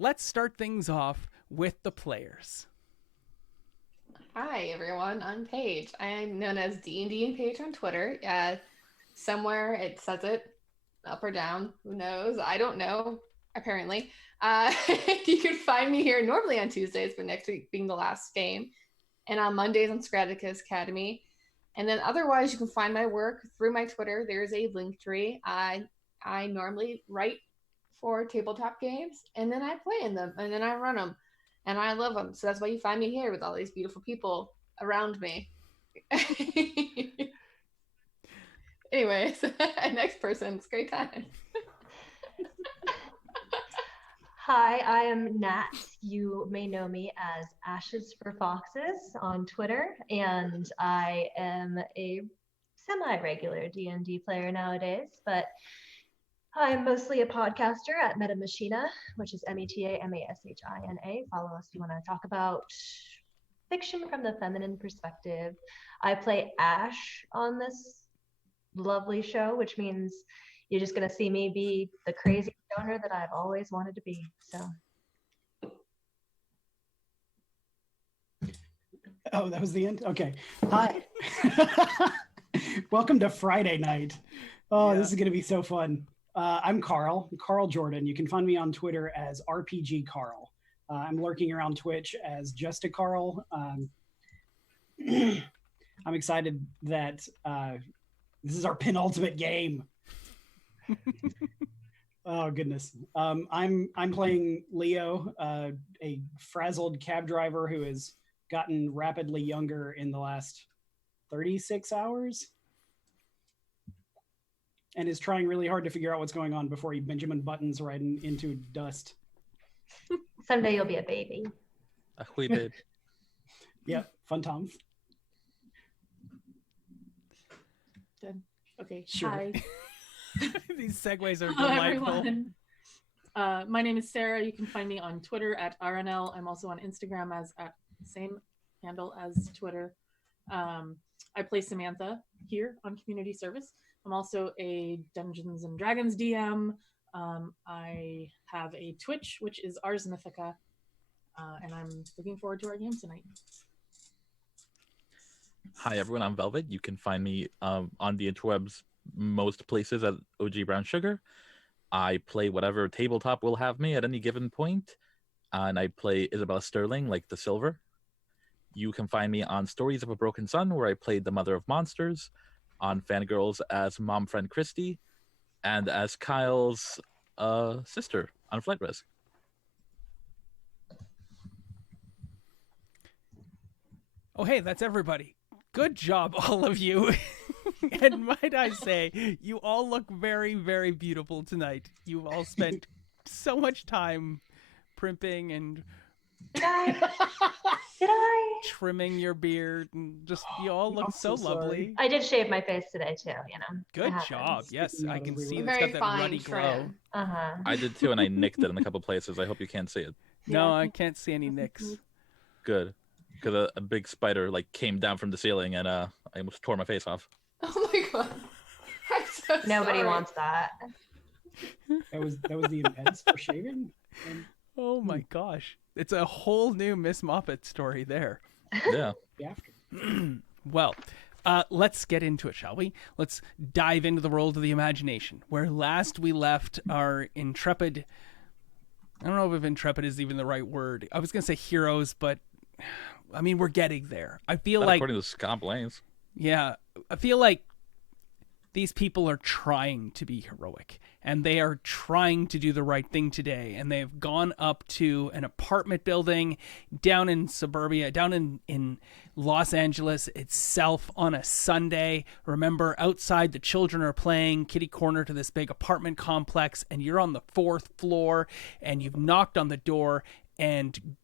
let's start things off with the players. Hi everyone, I'm Paige. I'm known as D&D and Paige on Twitter. Somewhere it says it up or down. Who knows? I don't know. Apparently, you can find me here normally on Tuesdays, but next week being the last game, and on Mondays on Scraticus Academy. And then otherwise, you can find my work through my Twitter. There's a link tree. I normally write for tabletop games, and then I play in them, and then I run them, and I love them. So that's why you find me here with all these beautiful people around me. Anyways, next person. It's a great time. Hi, I am Nat. You may know me as Ashes for Foxes on Twitter, and I am a semi-regular D&D player nowadays, but I'm mostly a podcaster at Meta Machina, which is METAMASHINA. Follow us if you want to talk about fiction from the feminine perspective. I play Ash on this lovely show, which means you're just going to see me be the crazy stoner that I've always wanted to be. So. Oh, that was the end? Okay. Hi. Welcome to Friday night. Oh, yeah. This is going to be so fun. I'm Carl Jordan. You can find me on Twitter as RPG Carl. I'm lurking around Twitch as Just a Carl. I'm excited that this is our penultimate game. Oh goodness. I'm playing Leo, a frazzled cab driver who has gotten rapidly younger in the last 36 hours and is trying really hard to figure out what's going on before he Benjamin Buttons right into dust. Someday you'll be a baby. We did. Yeah, fun times. Good. Okay. Sure. Hi. These segues are Hello, delightful. everyone. My name is Sarah. You can find me on Twitter at RNL. I'm also on Instagram as at same handle as Twitter. I play Samantha here on community service. I'm also a Dungeons and Dragons DM. I have a Twitch, which is Ars Mythica, and I'm looking forward to our game tonight. Hi everyone, I'm Velvet. You can find me on the interwebs most places at OG Brown Sugar. I play whatever tabletop will have me at any given point, and I play Isabella Sterling, like the Silver. You can find me on Stories of a Broken Sun, where I played the Mother of Monsters, on Fangirls as Mom Friend Christy, and as Kyle's sister on Flight Risk. Oh, hey, that's everybody. Good job, all of you. And might I say, you all look very, very beautiful tonight. You've all spent so much time primping and Did I? trimming your beard, and just you all look so lovely. I did shave my face today too, you know. Good job. Yes, I can see it's Very got that fine ruddy glow. trim. Uh-huh. I did too, and I nicked it in a couple places. I hope you can't see it. No, I can't see any nicks. Good, because a big spider came down from the ceiling, and I almost tore my face off. Oh my god. I'm so Nobody sorry. wants that. That was the impense for shaving. Oh my gosh. It's a whole new Miss Moppet story there. Yeah. Well, let's get into it, shall we? Let's dive into the world of the imagination, where last we left our intrepid... I don't know if intrepid is even the right word. I was going to say heroes, but I mean, we're getting there. I feel like... According to Scott Blaines. Yeah, I feel like these people are trying to be heroic, and they are trying to do the right thing today, and they've gone up to an apartment building down in suburbia, down in Los Angeles itself on a Sunday. Remember, outside the children are playing kitty corner to this big apartment complex, and you're on the 4th floor, and you've knocked on the door, and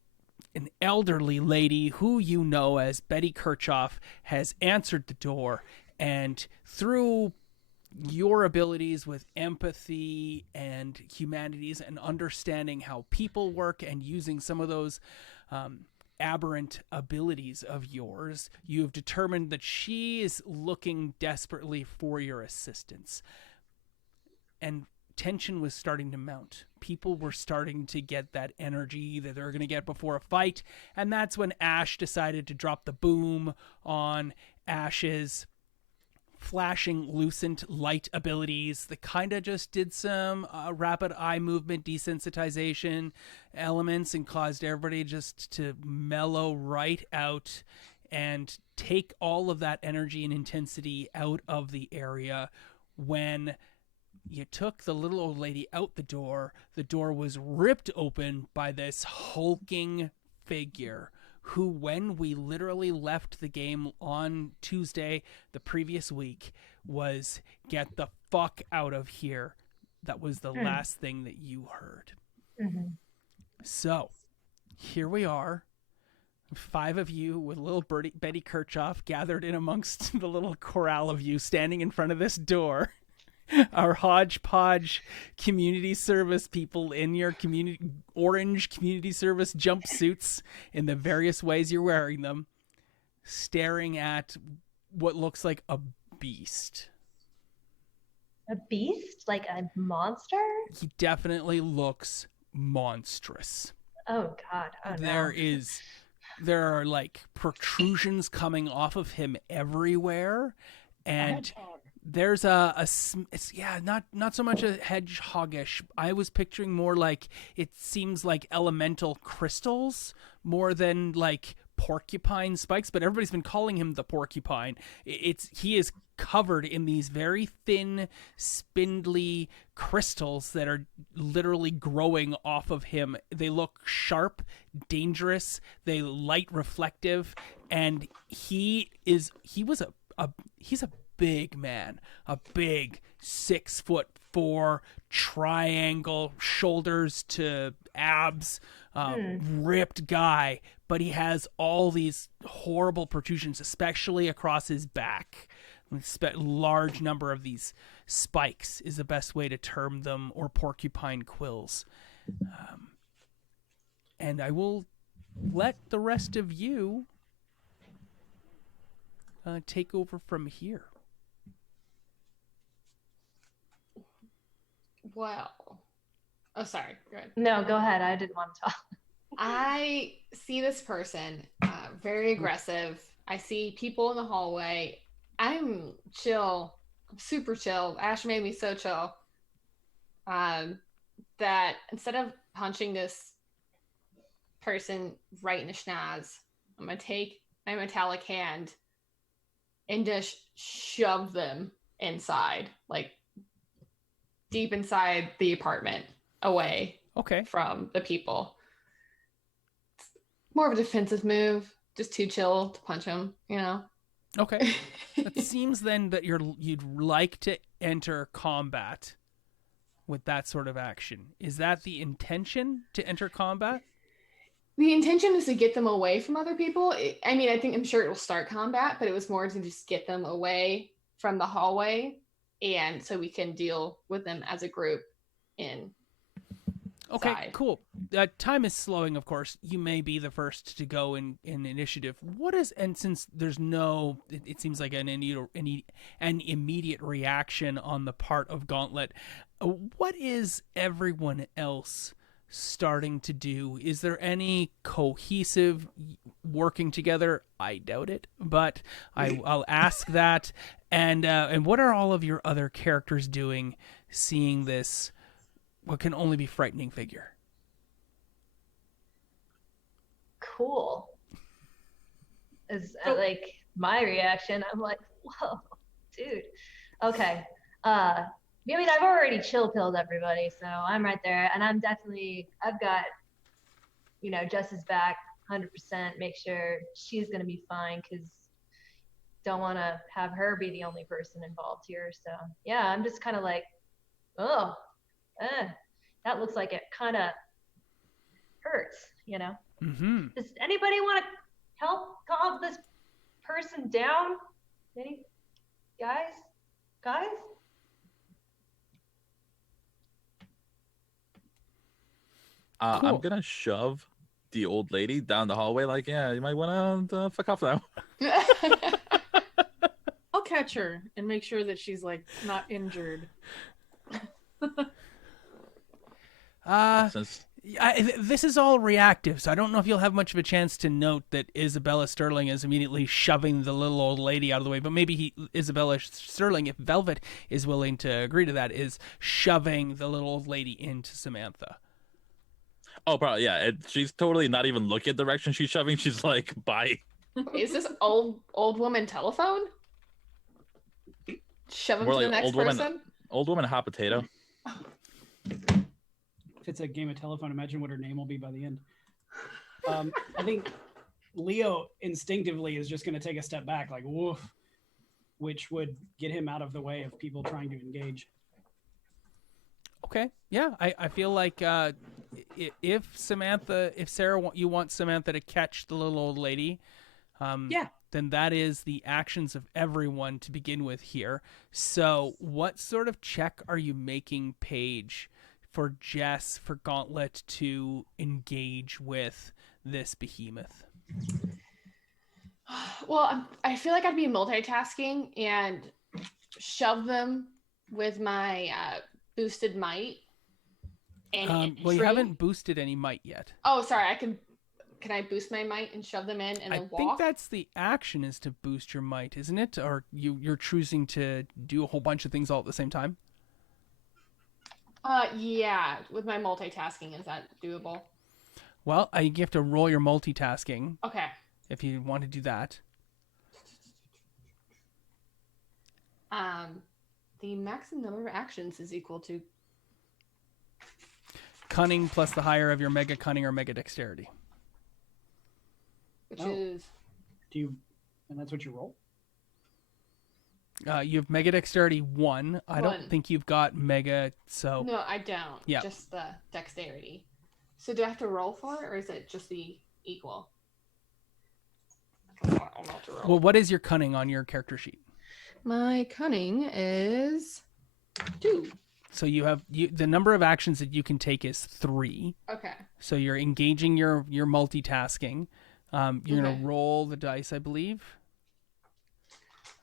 an elderly lady who you know as Betty Kirchhoff has answered the door, and through your abilities with empathy and humanities and understanding how people work and using some of those aberrant abilities of yours, you have determined that she is looking desperately for your assistance. And tension was starting to mount. People were starting to get that energy that they're going to get before a fight. And that's when Ash decided to drop the boom on Ash's flashing lucent light abilities that kind of just did some rapid eye movement desensitization elements and caused everybody just to mellow right out and take all of that energy and intensity out of the area. When you took the little old lady out the door was ripped open by this hulking figure who, when we literally left the game on Tuesday the previous week, was "get the fuck out of here." That was the last thing that you heard. Mm-hmm. So here we are, 5 of you with little Betty Kirchhoff gathered in amongst the little corral of you standing in front of this door. Our hodgepodge community service people in your orange community service jumpsuits in the various ways you're wearing them, staring at what looks like a beast. A beast? Like a monster? He definitely looks monstrous. Oh God. Oh, no. There are like protrusions coming off of him everywhere, and there's it's not so much a hedgehogish. I was picturing more like, it seems like elemental crystals more than like porcupine spikes, but everybody's been calling him the Porcupine. He is covered in these very thin, spindly crystals that are literally growing off of him. They look sharp, dangerous, they light reflective, and he's a big man, a big 6'4" triangle, shoulders to abs, ripped guy, but he has all these horrible protrusions, especially across his back. Large number of these spikes is the best way to term them, or porcupine quills. And I will let the rest of you take over from here. Well, oh, sorry. Go ahead. No, go ahead. I didn't want to talk. I see this person, very aggressive. I see people in the hallway. I'm chill. I'm super chill. Ash made me so chill. That instead of punching this person right in the schnoz, I'm going to take my metallic hand and just shove them inside, like deep inside the apartment, away from the people. It's more of a defensive move, just too chill to punch him, you know? Okay. It seems then that you'd like to enter combat with that sort of action. Is that the intention, to enter combat? The intention is to get them away from other people. I'm sure it will start combat, but it was more to just get them away from the hallway, and so we can deal with them as a group in. Okay, side. Cool. Time is slowing, of course. You may be the first to go in initiative. And since there's no, it seems like an immediate reaction on the part of Gauntlet, what is everyone else starting to do? Is there any cohesive working together? I doubt it, but I'll ask that. And what are all of your other characters doing, seeing this what can only be frightening figure? Cool. Is like my reaction. I'm like, whoa, dude. Okay. I've already chill pilled everybody, so I'm right there, and I've got, Jess's back 100%. Make sure she's gonna be fine, because don't want to have her be the only person involved here. So yeah, I'm just kind of like, that looks like it kind of hurts, Mm-hmm. Does anybody want to help calm this person down? Any guys? Cool. I'm gonna shove the old lady down the hallway. Like, yeah, you might want to fuck off now. I'll catch her and make sure that she's like not injured. Since This is all reactive, so I don't know if you'll have much of a chance to note that Isabella Sterling is immediately shoving the little old lady out of the way. But maybe Isabella Sterling, if Velvet is willing to agree to that, is shoving the little old lady into Samantha. oh, probably yeah. She's totally not even looking at the direction she's shoving. She's like, bye. Is this old woman telephone? Shove him More to the like next person? Old woman hot potato. If it's a game of telephone, imagine what her name will be by the end. I think Leo instinctively is just going to take a step back, like woof, which would get him out of the way of people trying to engage. Okay, yeah, I feel like if Sarah, you want Samantha to catch the little old lady, then that is the actions of everyone to begin with here. So what sort of check are you making, Paige, for Jess, for Gauntlet to engage with this behemoth? Well, I feel like I'd be multitasking and shove them with my boosted might. And well, you haven't boosted any might yet. Oh, sorry. Can I boost my might and shove them in and then walk? I think that's the action, is to boost your might, isn't it? Or you're choosing to do a whole bunch of things all at the same time? Yeah. With my multitasking, is that doable? Well, you have to roll your multitasking. Okay. If you want to do that. The maximum number of actions is equal to Cunning plus the higher of your mega cunning or mega dexterity. which is And that's what you roll? You have mega dexterity 1. I don't think you've got mega, so... No, I don't. Yeah. Just the dexterity. So do I have to roll for it, or is it just the equal? I'll have to roll. Well, what is your cunning on your character sheet? My cunning is 2. So you have the number of actions that you can take is 3. Okay. So you're engaging your multitasking. You're going to roll the dice, I believe.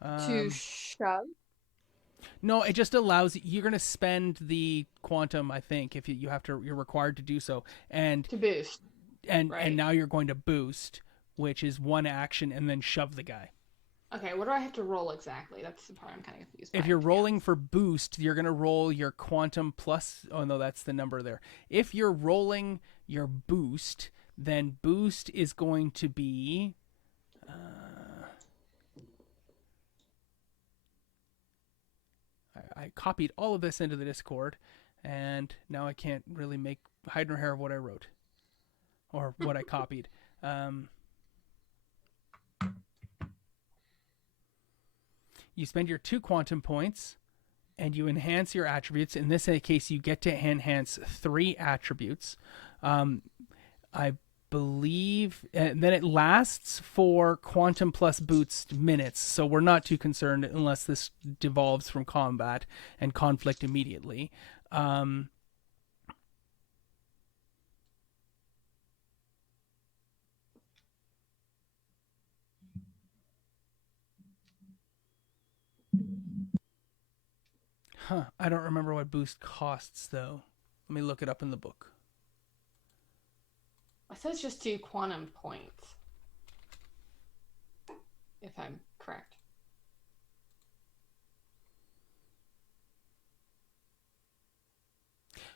To shove? No, it just allows you're going to spend the quantum, I think, if you're required to do so, and to boost, and now you're going to boost, which is 1 action, and then shove the guy. Okay, what do I have to roll exactly? That's the part I'm kind of confused by. If you're rolling for boost, you're going to roll your quantum plus. Oh no, that's the number there. If you're rolling your boost, then boost is going to be. I copied all of this into the Discord, and now I can't really make hide nor hair of what I wrote or what I copied. You spend your 2 quantum points, and you enhance your attributes. In this case, you get to enhance 3 attributes. I believe, and then it lasts for quantum plus boost minutes, so we're not too concerned unless this devolves from combat and conflict immediately. I don't remember what boost costs, though. Let me look it up in the book. It says just 2 quantum points, if I'm correct.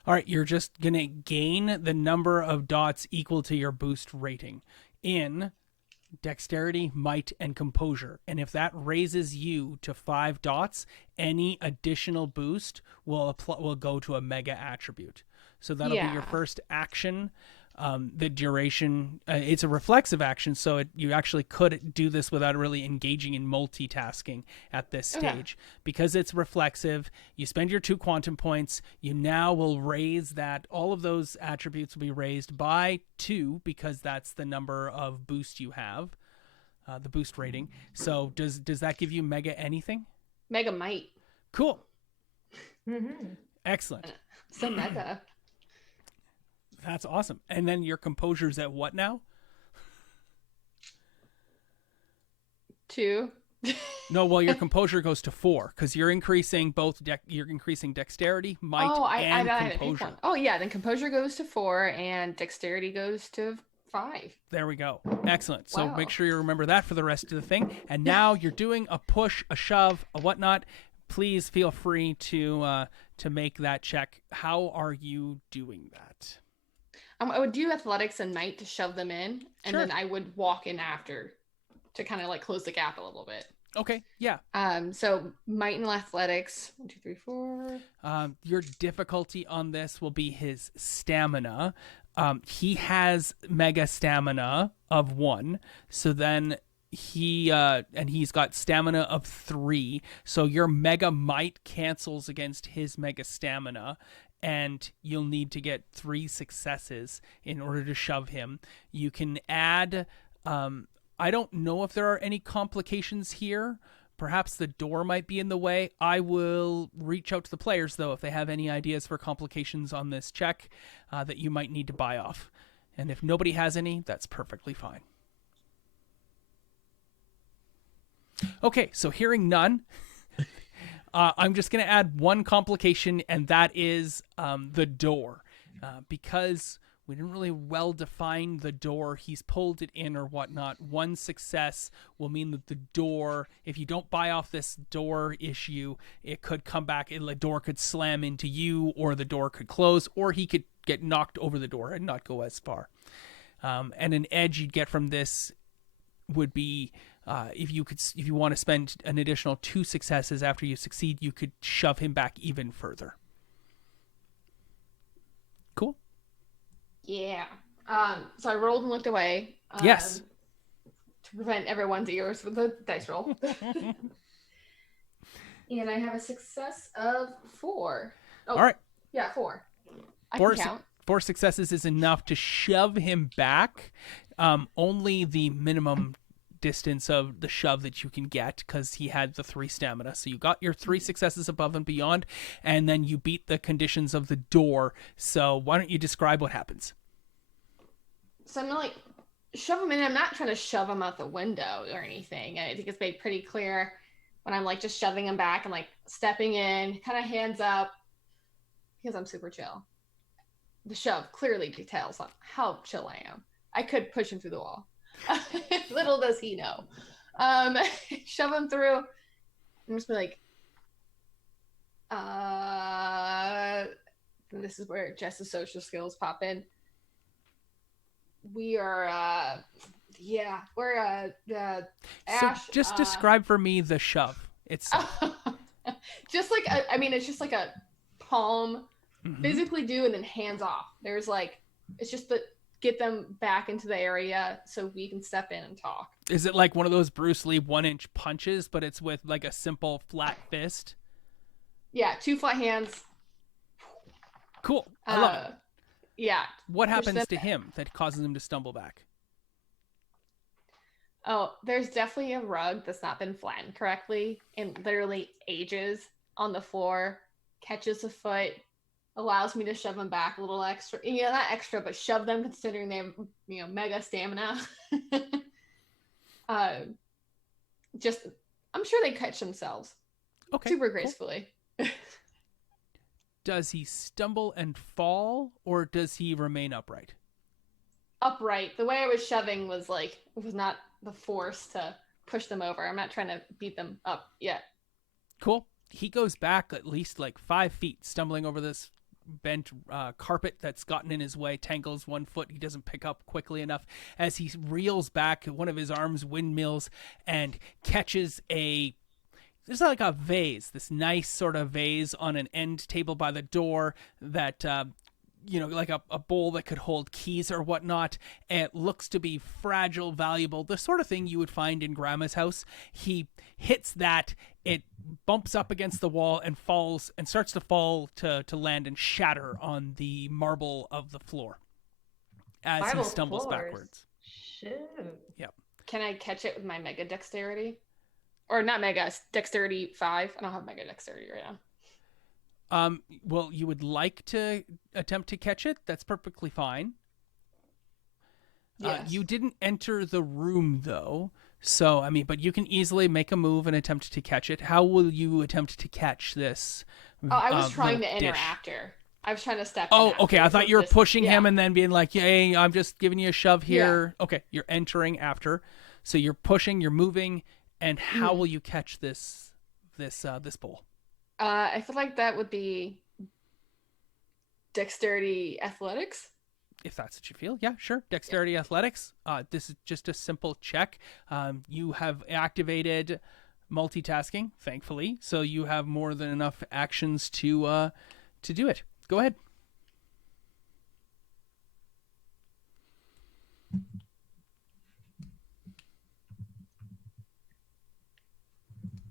All right, you're just going to gain the number of dots equal to your boost rating in dexterity, might, and composure. And if that raises you to 5 dots, any additional boost will go to a mega attribute. So that'll be your first action. The duration, it's a reflexive action, so you actually could do this without really engaging in multitasking at this stage. Because it's reflexive, you spend your 2 quantum points, you now will raise that, all of those attributes will be raised by 2, because that's the number of boost you have, the boost rating. So does that give you mega anything? Mega might. Cool. Excellent. So mega. That's awesome. And then your composure's at what now? 2. No, well, your composure goes to 4 because you're increasing you're increasing dexterity, might, and I had a composure. one. Oh yeah, then composure goes to 4 and dexterity goes to 5. There we go. Excellent. So Wow. make sure you remember that for the rest of the thing. And now you're doing a push, a shove, a whatnot. Please feel free to make that check. How are you doing that? I would do athletics and might to shove them in, and Sure. then I would walk in after to kind of like close the gap a little bit. Okay, yeah. So might and athletics. 1, 2, 3, 4. Your difficulty on this will be his stamina. He has mega stamina of 1, so then he's got stamina of 3. So your mega might cancels against his mega stamina, and you'll need to get 3 successes in order to shove him. You can add. I don't know if there are any complications here. Perhaps the door might be in the way. I will reach out to the players, though, if they have any ideas for complications on this check that you might need to buy off. And if nobody has any, that's perfectly fine. Okay, so hearing none, I'm just going to add one complication, and that is the door. Because we didn't really well define the door, he's pulled it in or whatnot. 1 success will mean that the door, if you don't buy off this door issue, it could come back, the door could slam into you, or the door could close, or he could get knocked over the door and not go as far. And an edge you'd get from this would be if you want to spend an additional 2 successes after you succeed, you could shove him back even further. Cool. Yeah. So I rolled and looked away. Yes. To prevent everyone's ears with the dice roll. And I have a success of 4. Oh, All right. Yeah, 4. I 4 can count. 4 successes is enough to shove him back. Only the minimum distance of the shove that you can get, because he had the 3 stamina. So you got your 3 successes above and beyond, and then you beat the conditions of the door. So why don't you describe what happens? So I'm gonna like shove him in. I'm not trying to shove him out the window or anything. I think it's made pretty clear when I'm like just shoving him back and like stepping in, kind of hands up, because I'm super chill. The shove clearly details on how chill I am. I could push him through the wall. Little does he know. Shove him through. I'm just like, this is where Jess's social skills pop in. We are, we're Ash. So just describe for me the shove itself. Just like, it's just like a palm, Mhm. physically do, and then hands off. There's like, it's just the get them back into the area so we can step in and talk. Is it like one of those Bruce Lee 1-inch punches, but it's with like a simple flat fist? Yeah, 2 flat hands. Cool. I love it. Yeah. What Push happens them to back. him that causes him to stumble back? Oh, there's definitely a rug that's not been flattened correctly and literally ages on the floor, catches a foot, allows me to shove them back a little extra. Not extra, but shove them considering they have, mega stamina. I'm sure they catch themselves Okay. super cool. gracefully. Does he stumble and fall, or does he remain upright? Upright. The way I was shoving was like, it was not the force to push them over. I'm not trying to beat them up yet. Cool. He goes back at least like 5 feet, stumbling over this bent carpet that's gotten in his way, tangles 1 foot he doesn't pick up quickly enough. As he reels back, one of his arms windmills and catches there's like a vase, this nice sort of vase on an end table by the door that, like a bowl that could hold keys or whatnot. It looks to be fragile, valuable, the sort of thing you would find in Grandma's house. He hits that, it bumps up against the wall and falls and starts to fall to land and shatter on the marble of the floor as Marble he stumbles floors. backwards. Shoot. Can I catch it with my mega dexterity? Or not mega, dexterity 5. I don't have mega dexterity right now. Well, you would like to attempt to catch it. That's perfectly fine. Yes. You didn't enter the room, though, So, I mean, but you can easily make a move and attempt to catch it. How will you attempt to catch this? Oh, I was trying little to enter dish? after. I was trying to step in Oh, after okay. I thought from you were this- pushing yeah. him and then being like, "Hey, I'm just giving you a shove Yeah. here." Okay, you're entering after. So you're pushing, you're moving, and how will you catch this bowl? I feel like that would be dexterity athletics. If that's what you feel, yeah, sure. Dexterity athletics. This is just a simple check. You have activated multitasking, thankfully, so you have more than enough actions to do it. Go ahead.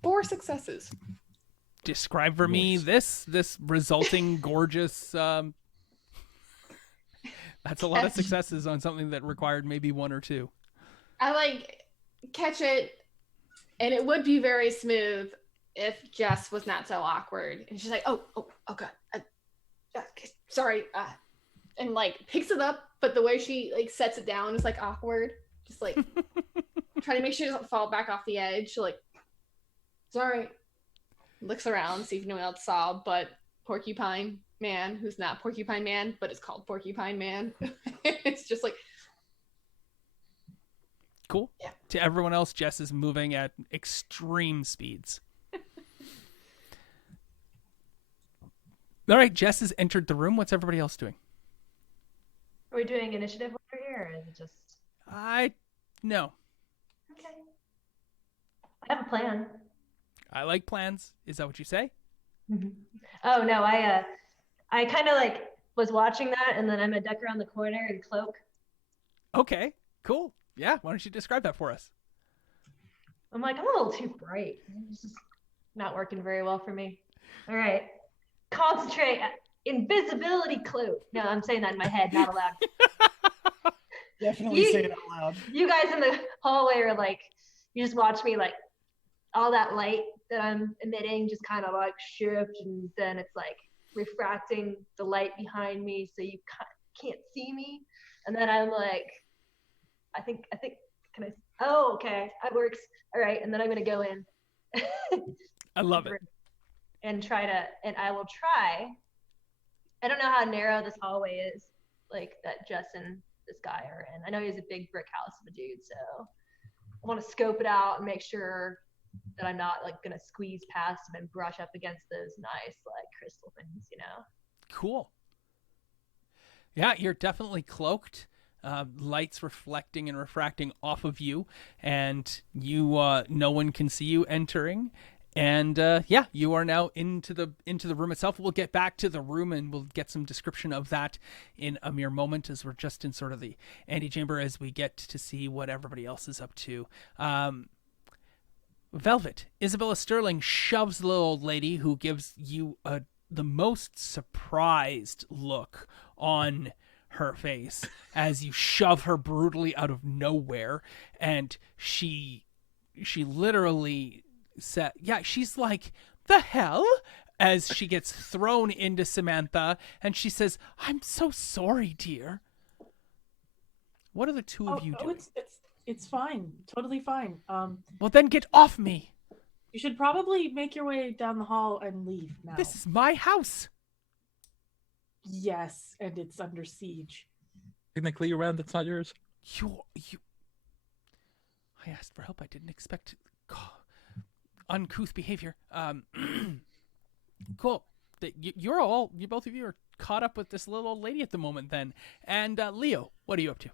Four successes. Describe for me Nice. this resulting gorgeous. That's a lot of Catch. successes on something that required maybe one or two. I like catch it, and it would be very smooth if Jess was not so awkward. And she's like, "Oh God, sorry," and like picks it up, but the way she like sets it down is like awkward, just like trying to make sure it doesn't fall back off the edge. She like, sorry, looks around, see if anyone else saw, but Porcupine Man, who's not Porcupine Man, but it's called Porcupine Man. It's just like, Cool. Yeah. To everyone else, Jess is moving at extreme speeds. All right, Jess has entered the room. What's everybody else doing? Are we doing initiative over here, or is it just No. okay? I have a plan. I like plans. Is that what you say? Oh no, I kind of like was watching that, and then I'm gonna duck around the corner and cloak. Okay, cool. Yeah, why don't you describe that for us? I'm like, I'm a little too bright. This is not working very well for me. All right, concentrate. Invisibility cloak. No, I'm saying that in my head, not aloud. Definitely say it out loud. You guys in the hallway are like, you just watch me like all that light that I'm emitting just kind of like shift, and then it's like refracting the light behind me, so you can't see me. And then I'm like, I think, can I? Oh, okay, that works. All right, and then I'm gonna go in. I love it. And I will try. I don't know how narrow this hallway is, like that Jess and this guy are in. I know he's a big brick house of a dude, so I want to scope it out and make sure that I'm not like gonna squeeze past him and brush up against those nice like crystal things, you know. Cool. Yeah, you're definitely cloaked. Lights reflecting and refracting off of you, and you no one can see you entering. And yeah, you are now into the room itself. We'll get back to the room and we'll get some description of that in a mere moment, as we're just in sort of the antechamber as we get to see what everybody else is up to. Velvet, Isabella Sterling shoves the little old lady, who gives you the most surprised look on her face as you shove her brutally out of nowhere, and she literally said, yeah, she's like, the hell, as she gets thrown into Samantha, and she says, I'm so sorry, dear. What are the two of you doing? It's fine, totally fine. Well, then get off me. You should probably make your way down the hall and leave now. This is my house. Yes, and it's under siege. Technically, around it's not yours. You. I asked for help. I didn't expect uncouth behavior. Cool. You both of you are caught up with this little old lady at the moment, then. And Leo, what are you up to?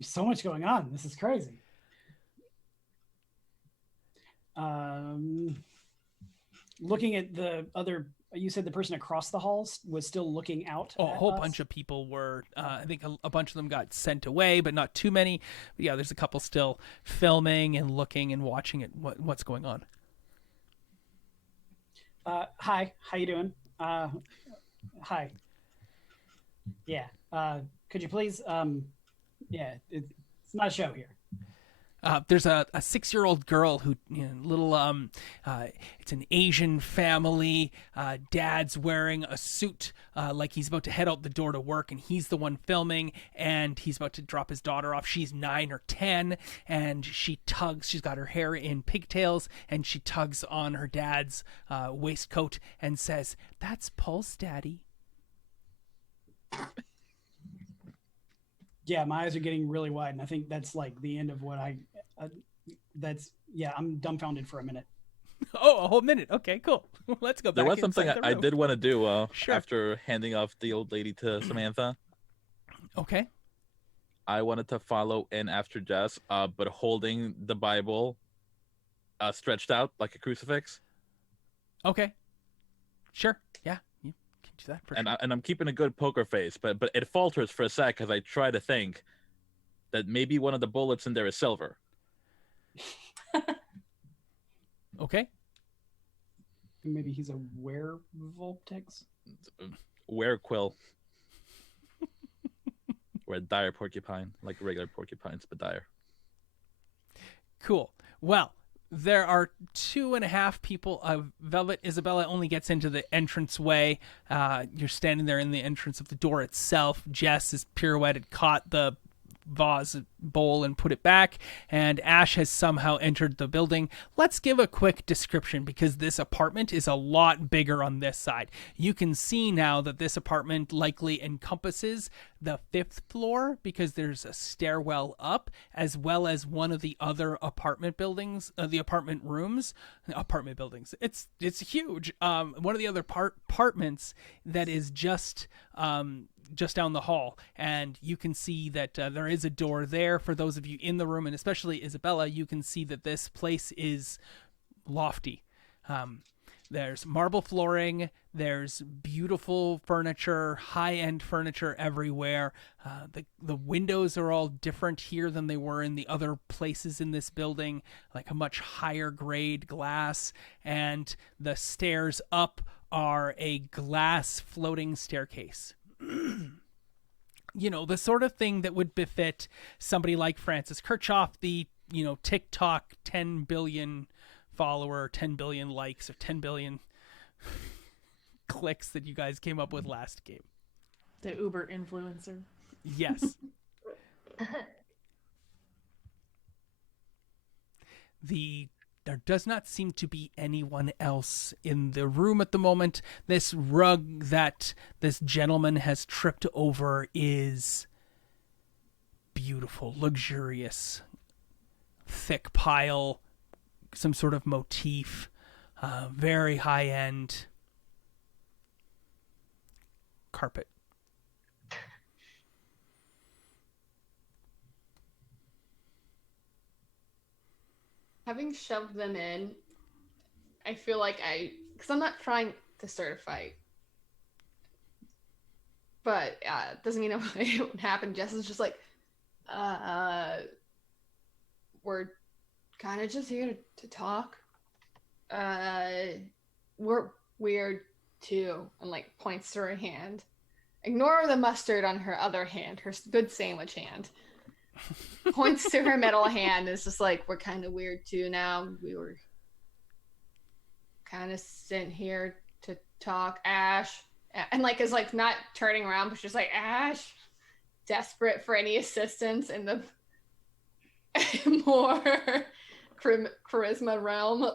There's so much going on. This is crazy. Looking at the other, you said the person across the halls was still looking out. Oh, a at whole us? bunch of people were. I think a bunch of them got sent away, but not too many. But yeah, there's a couple still filming and looking and watching it. What's going on? Hi, how you doing? Hi. Yeah. Could you please? Yeah, it's not a show here. There's a 6-year-old girl who, it's an Asian family. Dad's wearing a suit like he's about to head out the door to work, and he's the one filming, and he's about to drop his daughter off. She's 9 or 10, and she tugs. She's got her hair in pigtails, and she tugs on her dad's waistcoat and says, "That's Pulse, Daddy." Yeah, my eyes are getting really wide, and I think that's like the end of what I'm dumbfounded for a minute. Oh, a whole minute. Okay, cool. Let's go back. There was something inside the I room. did want to do Sure. after handing off the old lady to Samantha. Okay. I wanted to follow in after Jess, but holding the Bible stretched out like a crucifix. Okay. Sure. Yeah, you can do that for sure. And I'm keeping a good poker face, but it falters for a sec because I try to think that maybe one of the bullets in there is silver. Okay. Maybe he's a werewolf-tex? Werequill. Or a dire porcupine, like regular porcupines, but dire. Cool. Well, there are 2.5 people. Velvet Isabella only gets into the entranceway. You're standing there in the entrance of the door itself. Jess is pirouetted, caught the vase bowl and put it back, and Ash has somehow entered the building. Let's give a quick description because this apartment is a lot bigger on this side. You can see now that this apartment likely encompasses the 5th floor because there's a stairwell up, as well as one of the other apartment buildings, the apartment buildings. It's huge. One of the other apartments that is just down the hall, and you can see that there is a door there for those of you in the room, and especially Isabella. You can see that this place is lofty. There's marble flooring, there's beautiful furniture, high-end furniture everywhere. The windows are all different here than they were in the other places in this building, like a much higher grade glass, and the stairs up are a glass floating staircase. You know, the sort of thing that would befit somebody like Francis Kirchhoff, the, TikTok 10 billion follower, 10 billion likes, or 10 billion clicks that you guys came up with last game. The Uber influencer. Yes. There does not seem to be anyone else in the room at the moment. This rug that this gentleman has tripped over is beautiful, luxurious, thick pile, some sort of motif, very high-end carpet. Having shoved them in, I feel like because I'm not trying to start a fight, but doesn't mean it won't happen. Jess is just like, we're kind of just here to talk. We're weird too, and like points to her hand. Ignore the mustard on her other hand, her good sandwich hand. Points to her middle hand. It's just like, we're kind of weird too now. We were kind of sent here to talk. Ash, and like is like not turning around, but just like Ash, desperate for any assistance in the more charisma realm.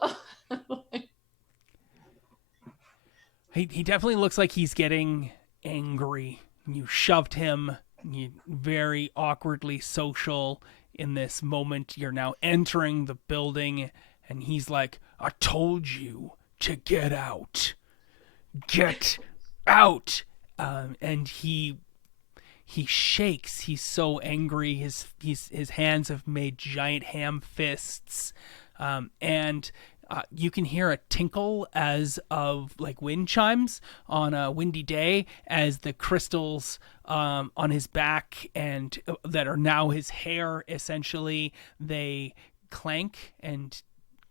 He definitely looks like he's getting angry. You shoved him. You very awkwardly social in this moment. You're now entering the building, and he's like, "I told you to get out. Get out!" And he shakes. He's so angry. His hands have made giant ham fists, and you can hear a tinkle as of like wind chimes on a windy day as the crystals on his back and that are now his hair, essentially, they clank and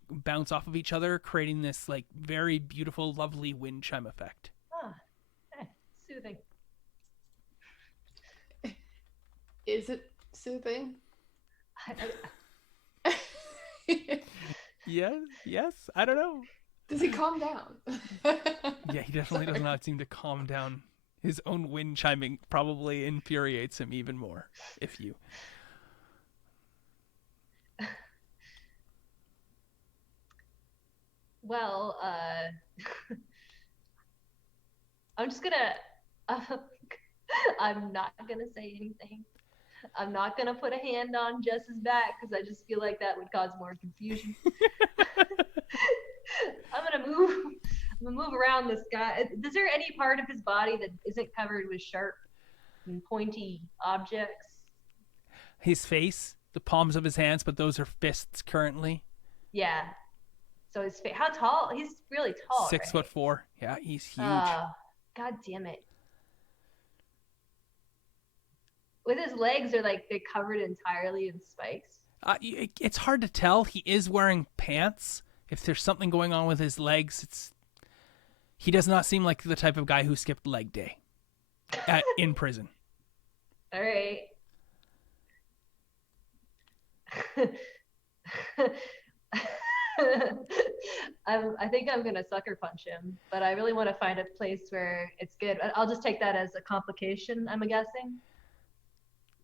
bounce off of each other, creating this like very beautiful, lovely wind chime effect. Soothing. Is it soothing? Yes. I don't know. Does he calm down? Yeah, he definitely does not seem to calm down. His own wind chiming probably infuriates him even more. If you. Well, I'm just gonna. I'm not gonna say anything. I'm not gonna put a hand on Jess's back because I just feel like that would cause more confusion. I'm gonna move around this guy. Is there any part of his body that isn't covered with sharp and pointy objects? His face, the palms of his hands, but those are fists currently. Yeah. So his face. How tall? He's really tall. 6'4". Yeah, he's huge. God damn it. With his legs, are like they're covered entirely in spikes. It's hard to tell. He is wearing pants. If there's something going on with his legs, he does not seem like the type of guy who skipped leg day in prison. All right. I think I'm gonna sucker punch him, but I really want to find a place where it's good. I'll just take that as a complication, I'm guessing.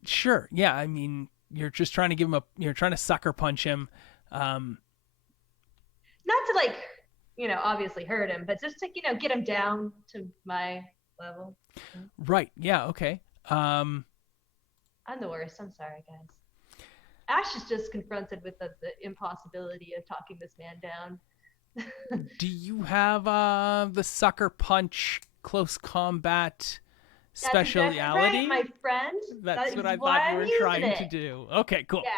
Sure. Yeah. I mean, you're just trying to give him you're trying to sucker punch him. Not to obviously hurt him, but just to, get him down to my level. Right. Yeah. Okay. I'm the worst. I'm sorry, guys. Ash is just confronted with the impossibility of talking this man down. Do you have the sucker punch close combat speciality? Right, my friend. That's what I thought you were trying to do. Okay, cool. Yeah.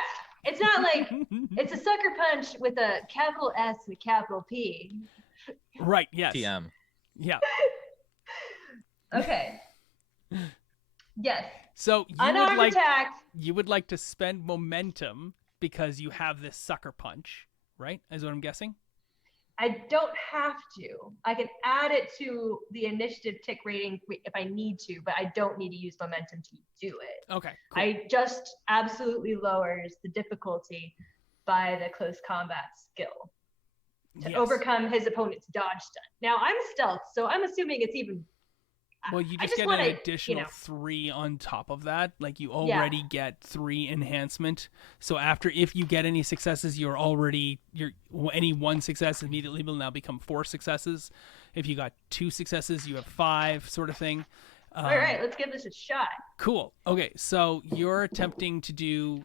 It's not like it's a sucker punch with a capital S and a capital P. Right, yes. TM. Yeah. Okay. Yes. So you would like to spend momentum because you have this sucker punch, right? Is what I'm guessing? I don't have to. I can add it to the initiative tick rating if I need to, but I don't need to use momentum to do it. Okay, cool. I just absolutely lowers the difficulty by the close combat skill to overcome his opponent's dodge stun. Now, I'm stealth, so I'm assuming it's even... Well, you just get an additional 3 on top of that. Like, you already get 3 enhancement. So if you get any successes, any 1 success immediately will now become 4 successes. If you got 2 successes, you have 5, sort of thing. All right, let's give this a shot. Cool. Okay, so you're attempting to do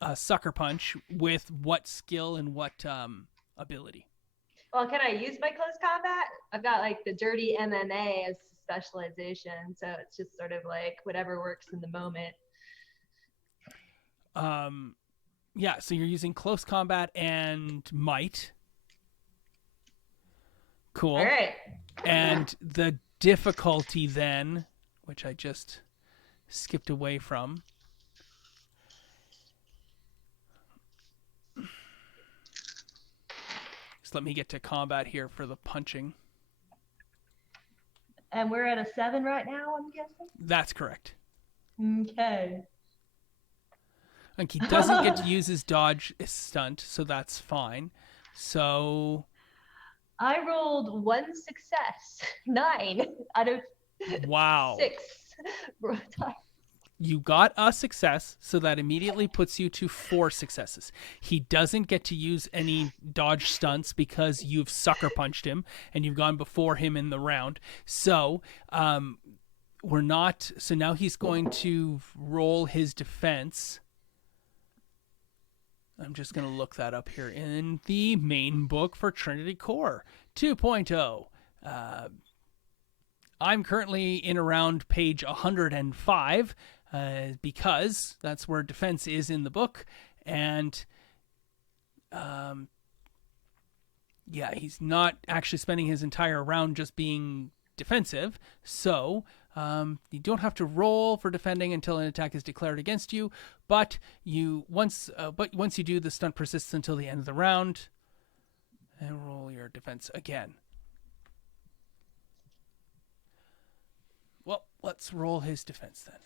a sucker punch with what skill and what ability? Well, can I use my close combat? I've got the dirty MMA as specialization, so it's just sort of whatever works in the moment. Yeah, so you're using close combat and might. Cool. All right. And the difficulty then, which I just skipped away from. Just let me get to combat here for the punching. And we're at a 7 right now, I'm guessing? That's correct. Okay. Like, he doesn't get to use his dodge stunt, so that's fine. So... I rolled 1 success. 9 out of 6. You got a success, so that immediately puts you to 4 successes. He doesn't get to use any dodge stunts because you've sucker punched him and you've gone before him in the round. So, so now he's going to roll his defense. I'm just going to look that up here in the main book for Trinity Core 2.0. I'm currently in around page 105 because that's where defense is in the book. And he's not actually spending his entire round just being defensive. So you don't have to roll for defending until an attack is declared against you. But once you do, the stunt persists until the end of the round. And roll your defense again. Well, let's roll his defense then.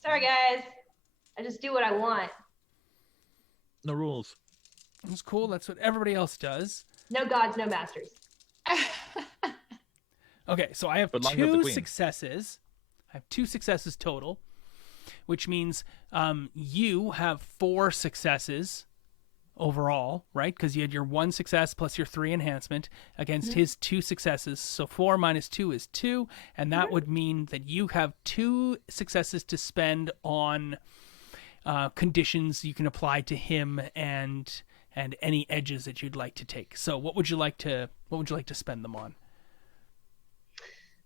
Sorry, guys. I just do what I want. No rules. That's cool. That's what everybody else does. No gods, no masters. Okay, so I have But long live the two queen. successes. I have 2 successes total, which means you have 4 successes overall, right? Because you had your 1 success plus your 3 enhancement against his 2 successes. So 4 minus 2 is 2, and that would mean that you have 2 successes to spend on conditions you can apply to him and any edges that you'd like to take. So what would you like to spend them on?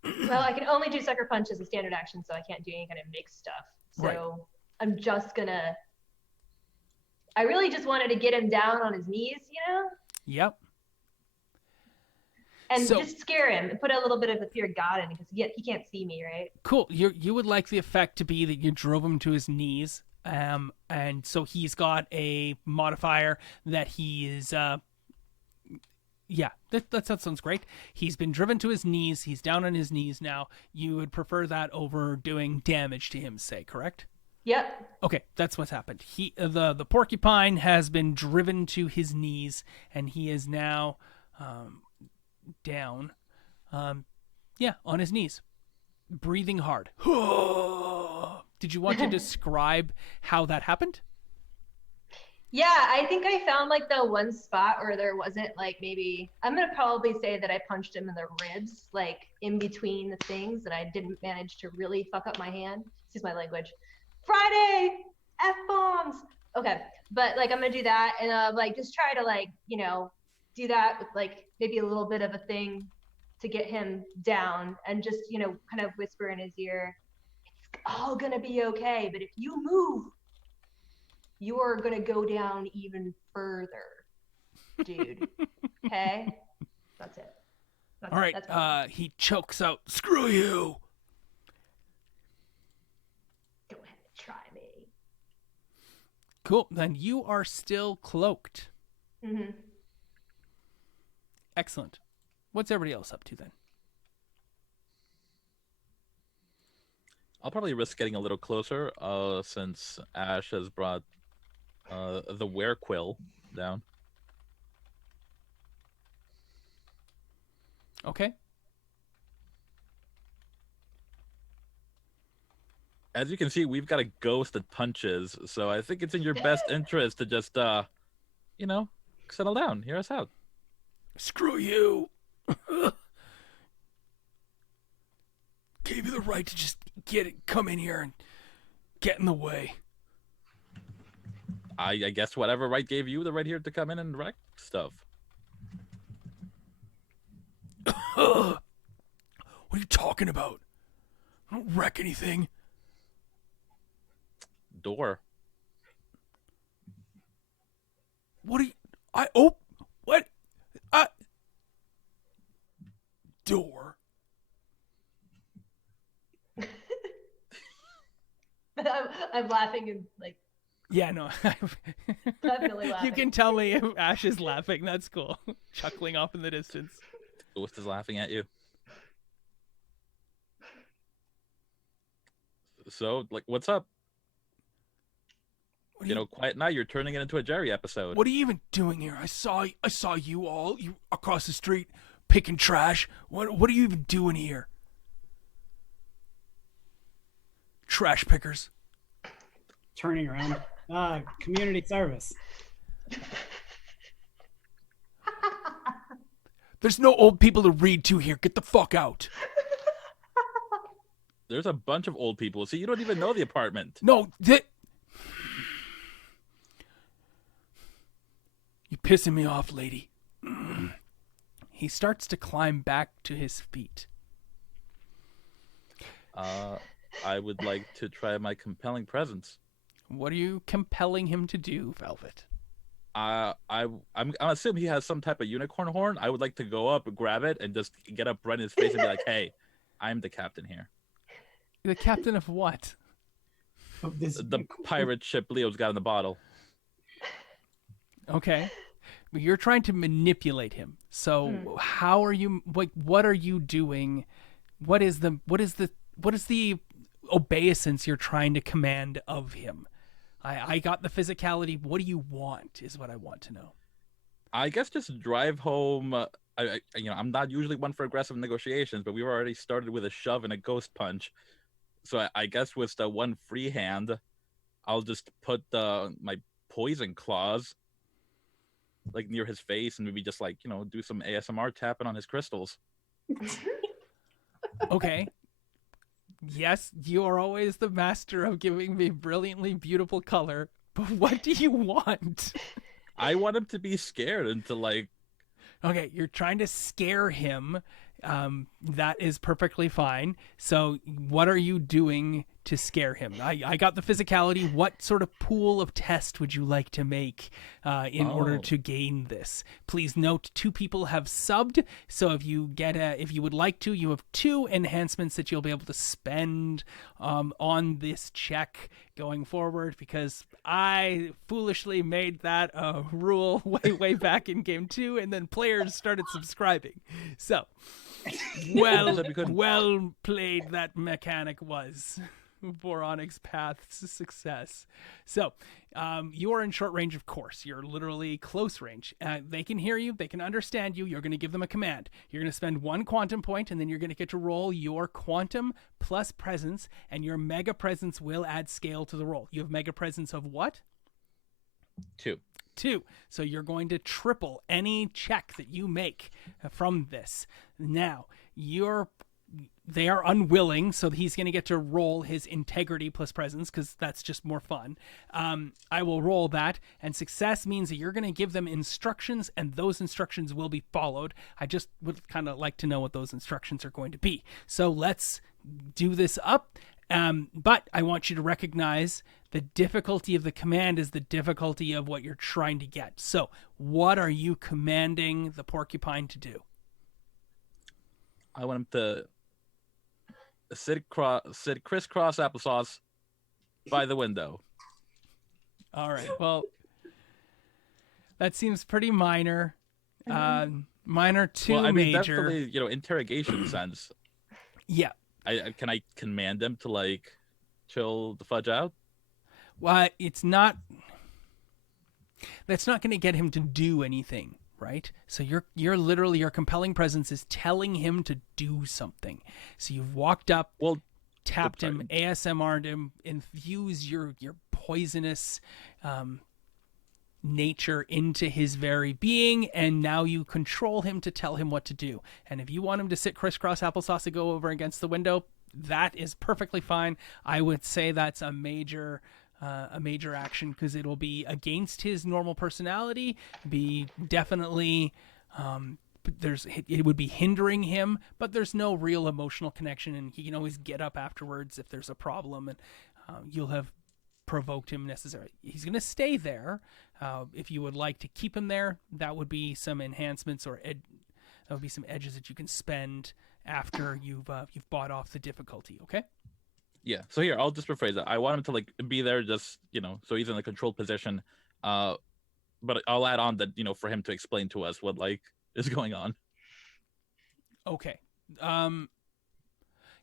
Well, I can only do sucker punch as a standard action, so I can't do any kind of mixed stuff. So Right. I'm just gonna. I really just wanted to get him down on his knees, Yep. and So- just scare him and put a little bit of the fear of God in because he can't see me, right? Cool. You would like the effect to be that you drove him to his knees, and so he's got a modifier that he is. Yeah, that sounds great. He's been driven to his knees. He's down on his knees now. You would prefer that over doing damage to him, say, correct? Yep. Okay, that's what's happened. The porcupine has been driven to his knees, and he is now down. On his knees, breathing hard. Did you want to describe how that happened? Yeah, I think I found like the one spot where there wasn't like maybe I'm gonna probably say that I punched him in the ribs, like in between the things, and I didn't manage to really fuck up my hand. Excuse my language. Friday, F-bombs. Okay, but like I'm gonna do that and like just try to like do that with like maybe a little bit of a thing to get him down and just kind of whisper in his ear, it's all gonna be okay, but if you move, you are going to go down even further, dude. Okay? That's it. All right. That's fine. He chokes out, "Screw you." Go ahead and try me. Cool. Then you are still cloaked. Mm-hmm. Excellent. What's everybody else up to then? I'll probably risk getting a little closer, since Ash has brought the werequill down. Okay. As you can see, we've got a ghost that punches, so I think it's in your best interest to just, settle down, hear us out. Screw you. Gave you the right to just come in here and get in the way. I guess whatever right gave you the right here to come in and wreck stuff. What are you talking about? I don't wreck anything. Door. What are you... What? Door. I'm laughing and like Yeah, no. definitely laughing. You can tell me if Ash is laughing. That's cool. Chuckling off in the distance. Ghost is laughing at you. So, like, what's up? What are Quiet night. You're turning it into a Jerry episode. What are you even doing here? I saw you all across the street picking trash. What are you even doing here? Trash pickers. Turning around. Community service. There's no old people to read to here. Get the fuck out. There's a bunch of old people. See, you don't even know the apartment. No, you're pissing me off, lady. He starts to climb back to his feet. I would like to try my compelling presence. What are you compelling him to do, Velvet? I'm assuming he has some type of unicorn horn. I would like to go up, grab it, and just get up right in his face and be like, "Hey, I'm the captain here." The captain of what? Of this The pirate ship Leo's got in the bottle. Okay. But you're trying to manipulate him. So how are you what are you doing? What is the obeisance you're trying to command of him? I got the physicality. What do you want is what I want to know. I guess just drive home. I'm not usually one for aggressive negotiations, but we were already started with a shove and a ghost punch. So I guess with the one free hand, I'll just put my poison claws like near his face and maybe just like, do some ASMR tapping on his crystals. Okay. Yes, you are always the master of giving me brilliantly beautiful color, but what do you want? I want him to be scared and to like... Okay, you're trying to scare him. That is perfectly fine. So what are you doing to scare him? I got the physicality. What sort of pool of test would you like to make in order to gain this? Please note 2 people have subbed. So if you would like to, you have 2 enhancements that you'll be able to spend on this check going forward, because I foolishly made that a rule way back in game 2, and then players started subscribing. So well played that mechanic was for Onyx Path's success. So you are in short range, of course. You're literally close range. They can hear you. They can understand you. You're going to give them a command. You're going to spend 1 quantum point, and then you're going to get to roll your quantum plus presence, and your mega presence will add scale to the roll. You have mega presence of what? 2. So you're going to triple any check that you make from this. Now, they are unwilling, so he's going to get to roll his integrity plus presence, because that's just more fun. I will roll that, and success means that you're going to give them instructions, and those instructions will be followed. I just would kind of like to know what those instructions are going to be. So let's do this up. But I want you to recognize the difficulty of the command is the difficulty of what you're trying to get. So what are you commanding the porcupine to do? I want him to sit crisscross applesauce by the window. All right. Well, that seems pretty minor. Minor to well, I mean, major. Definitely, interrogation sense. Yeah. Can I command them to like chill the fudge out? Well, it's not. That's not going to get him to do anything, right? So you're literally, your compelling presence is telling him to do something. So you've walked up, tapped him, ASMR'd him, infused your poisonous nature into his very being, and now you control him to tell him what to do. And if you want him to sit crisscross applesauce and go over against the window, that is perfectly fine. I would say that's a major action, because it'll be against his normal personality, be definitely it would be hindering him, but there's no real emotional connection, and he can always get up afterwards if there's a problem, and you'll have provoked him necessarily. He's going to stay there. If you would like to keep him there, that would be some enhancements, or that would be some edges that you can spend after you've bought off the difficulty. Okay. Yeah. So here, I'll just rephrase it. I want him to like be there, just so he's in a controlled position. But I'll add on that for him to explain to us what like is going on. Okay.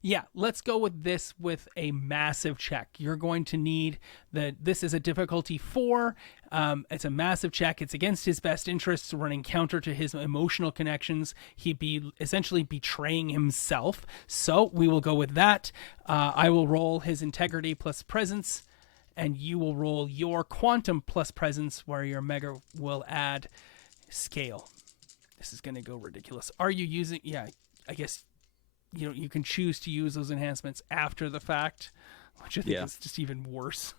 Yeah, let's go with this with a massive check. You're going to need this is a difficulty 4. It's a massive check. It's against his best interests, running counter to his emotional connections. He'd be essentially betraying himself. So we will go with that. I will roll his integrity plus presence, and you will roll your quantum plus presence, where your mega will add scale. This is going to go ridiculous. Are you using... Yeah, I guess... you can choose to use those enhancements after the fact, which I think is just even worse.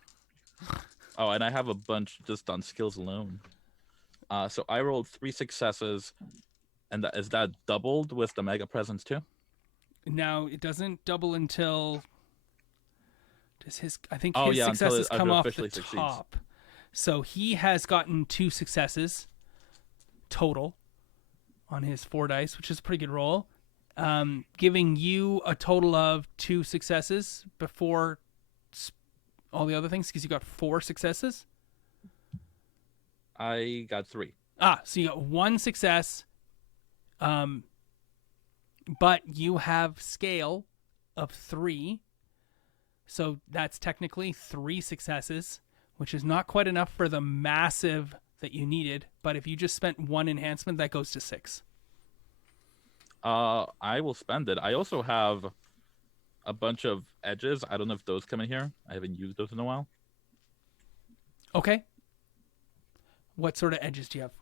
Oh, and I have a bunch just on skills alone. So I rolled 3 successes, and is that doubled with the mega presence too? Now it doesn't double until I think his until successes it come off the officially succeeds. top. So he has gotten 2 successes total on his 4 dice, which is a pretty good roll. Giving you a total of 2 successes before all the other things, because you got 4 successes. I got 3. So you got 1 success, but you have scale of 3, so that's technically 3 successes which is not quite enough for the massive that you needed. But if you just spent 1 enhancement, that goes to 6. I will spend it. I also have a bunch of edges. I don't know if those come in here. I haven't used those in a while. Okay. What sort of edges do you have?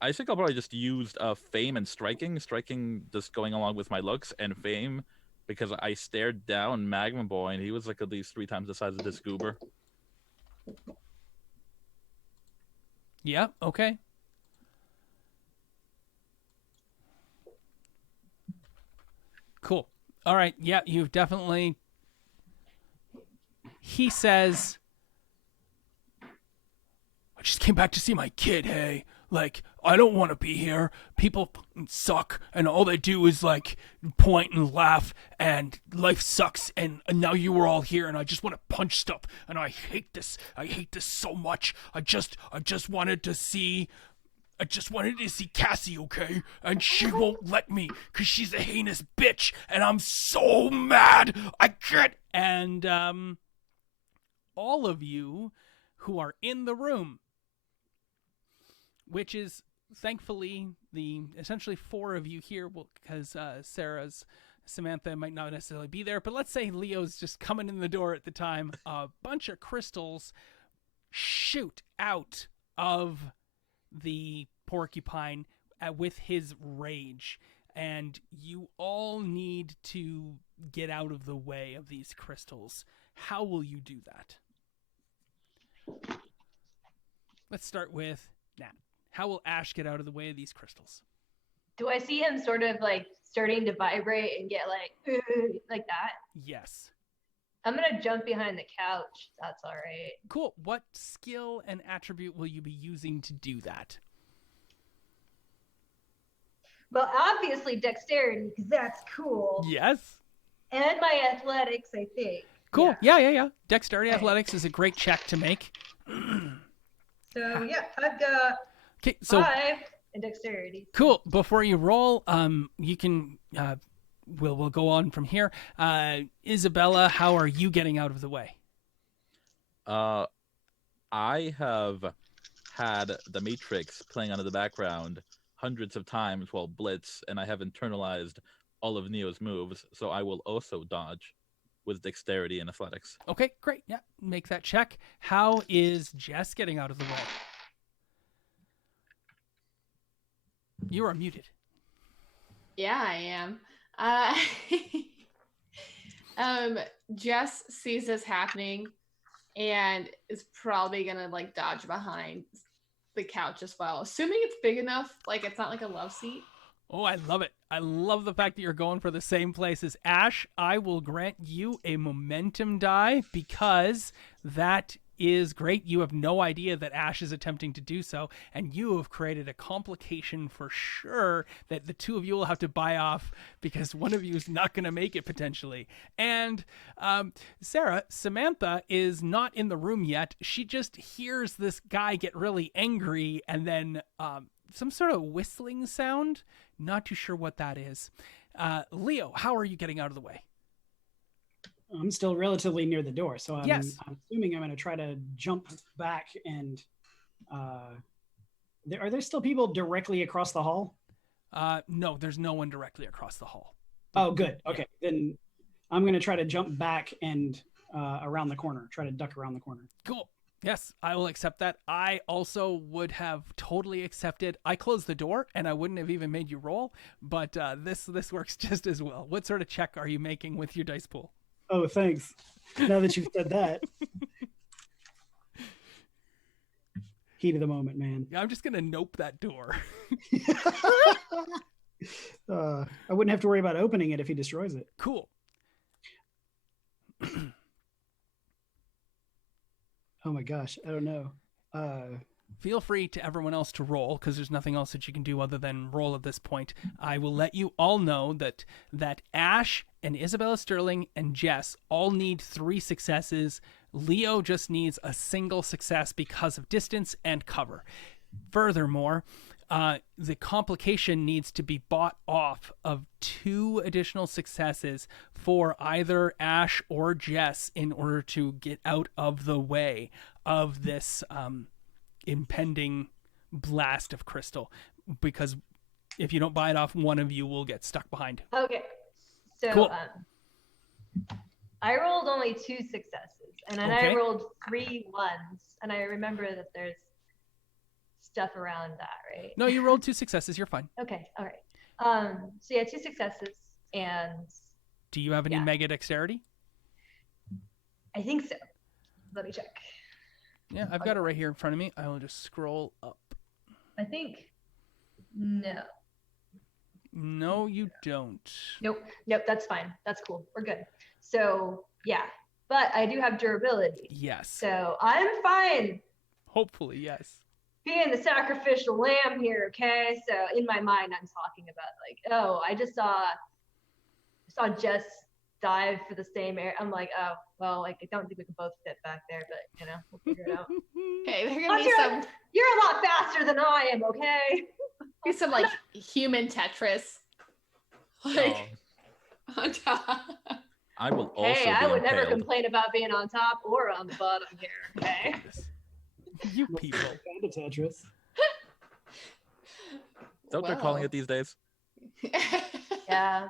I think I'll probably just use fame and striking. Striking just going along with my looks, and fame because I stared down Magma Boy and he was like at least 3 times the size of this goober. Yeah, okay. Cool. All right. Yeah, you've definitely. He says, I just came back to see my kid, hey. Like, I don't want to be here. People fucking suck, and all they do is, like, point and laugh, and life sucks, and now you are all here, and I just want to punch stuff, and I hate this. I hate this so much. I just wanted to see Cassie, okay? And she won't let me, because she's a heinous bitch, and I'm so mad. I can't. And, all of you who are in the room, which is thankfully the essentially 4 of you here, because Samantha might not necessarily be there, but let's say Leo's just coming in the door at the time. A bunch of crystals shoot out of the porcupine with his rage, and you all need to get out of the way of these crystals. How will you do that? Let's start with Nat. How will Ash get out of the way of these crystals? Do I see him sort of like starting to vibrate and get like that? Yes. I'm going to jump behind the couch. That's all right. Cool. What skill and attribute will you be using to do that? Well, obviously dexterity, because that's cool. Yes. And my athletics, I think. Cool. Yeah. Dexterity athletics is a great check to make. So, yeah, I've got 5 in dexterity. Cool. Before you roll, you can... We'll go on from here. Isabella, how are you getting out of the way? I have had the Matrix playing on in the background hundreds of times while Blitz, and I have internalized all of Neo's moves, so I will also dodge with dexterity and athletics. Okay, great. Yeah, make that check. How is Jess getting out of the way? You are muted. Yeah, I am. Jess sees this happening and is probably gonna like dodge behind the couch as well, assuming it's big enough, like it's not like a love seat. Oh, I love it. I love the fact that you're going for the same place as Ash. I will grant you a momentum die because that is great. You have no idea that Ash is attempting to do so, and you have created a complication for sure that the 2 of you will have to buy off because one of you is not going to make it potentially. And Samantha is not in the room yet. She just hears this guy get really angry and then some sort of whistling sound. Not too sure what that is. Leo, how are you getting out of the way? I'm still relatively near the door, so I'm assuming I'm going to try to jump back and are there still people directly across the hall? No, there's no one directly across the hall. Oh, good. Okay, then I'm going to try to jump back and around the corner, try to duck around the corner. Cool. Yes, I will accept that. I also would have totally accepted. I closed the door, and I wouldn't have even made you roll, but this works just as well. What sort of check are you making with your dice pool? Oh, thanks. Now that you've said that. Heat of the moment, man. I'm just going to nope that door. I wouldn't have to worry about opening it if he destroys it. Cool. Oh my gosh, I don't know. Feel free to everyone else to roll, because there's nothing else that you can do other than roll at this point. I will let you all know that Ash and Isabella Sterling and Jess all need 3 successes. Leo just needs a single success because of distance and cover. Furthermore, the complication needs to be bought off of 2 additional successes for either Ash or Jess in order to get out of the way of this impending blast of crystal. Because if you don't buy it off, one of you will get stuck behind. Okay. So Cool. I rolled only 2 successes, and then Okay. I rolled 3 ones, and I remember that there's stuff around that, right? No, you rolled 2 successes. You're fine. Okay, all right. So yeah, 2 successes, and Do you have any Yeah. mega dexterity? I think so. Let me check. Yeah, I've got it right here in front of me. I will just scroll up. I think no. No, you don't. Nope, that's fine. That's cool. We're good. So yeah, but I do have durability, Yes. so I'm fine Hopefully, yes. being the sacrificial lamb here. Okay, so in my mind, I'm talking about like, oh, I just saw Jess dive for the same air. I'm like, oh, well, like I don't think we can both fit back there, but we'll figure it out. Okay, there are Oh, gonna be some You're a lot faster than I am, okay? like human Tetris. Like on top. I will also Hey, be I would never impaled. complain about being on top or on the bottom here, okay? You people. Kind of Tetris. Is that what they're calling it these days? Yeah.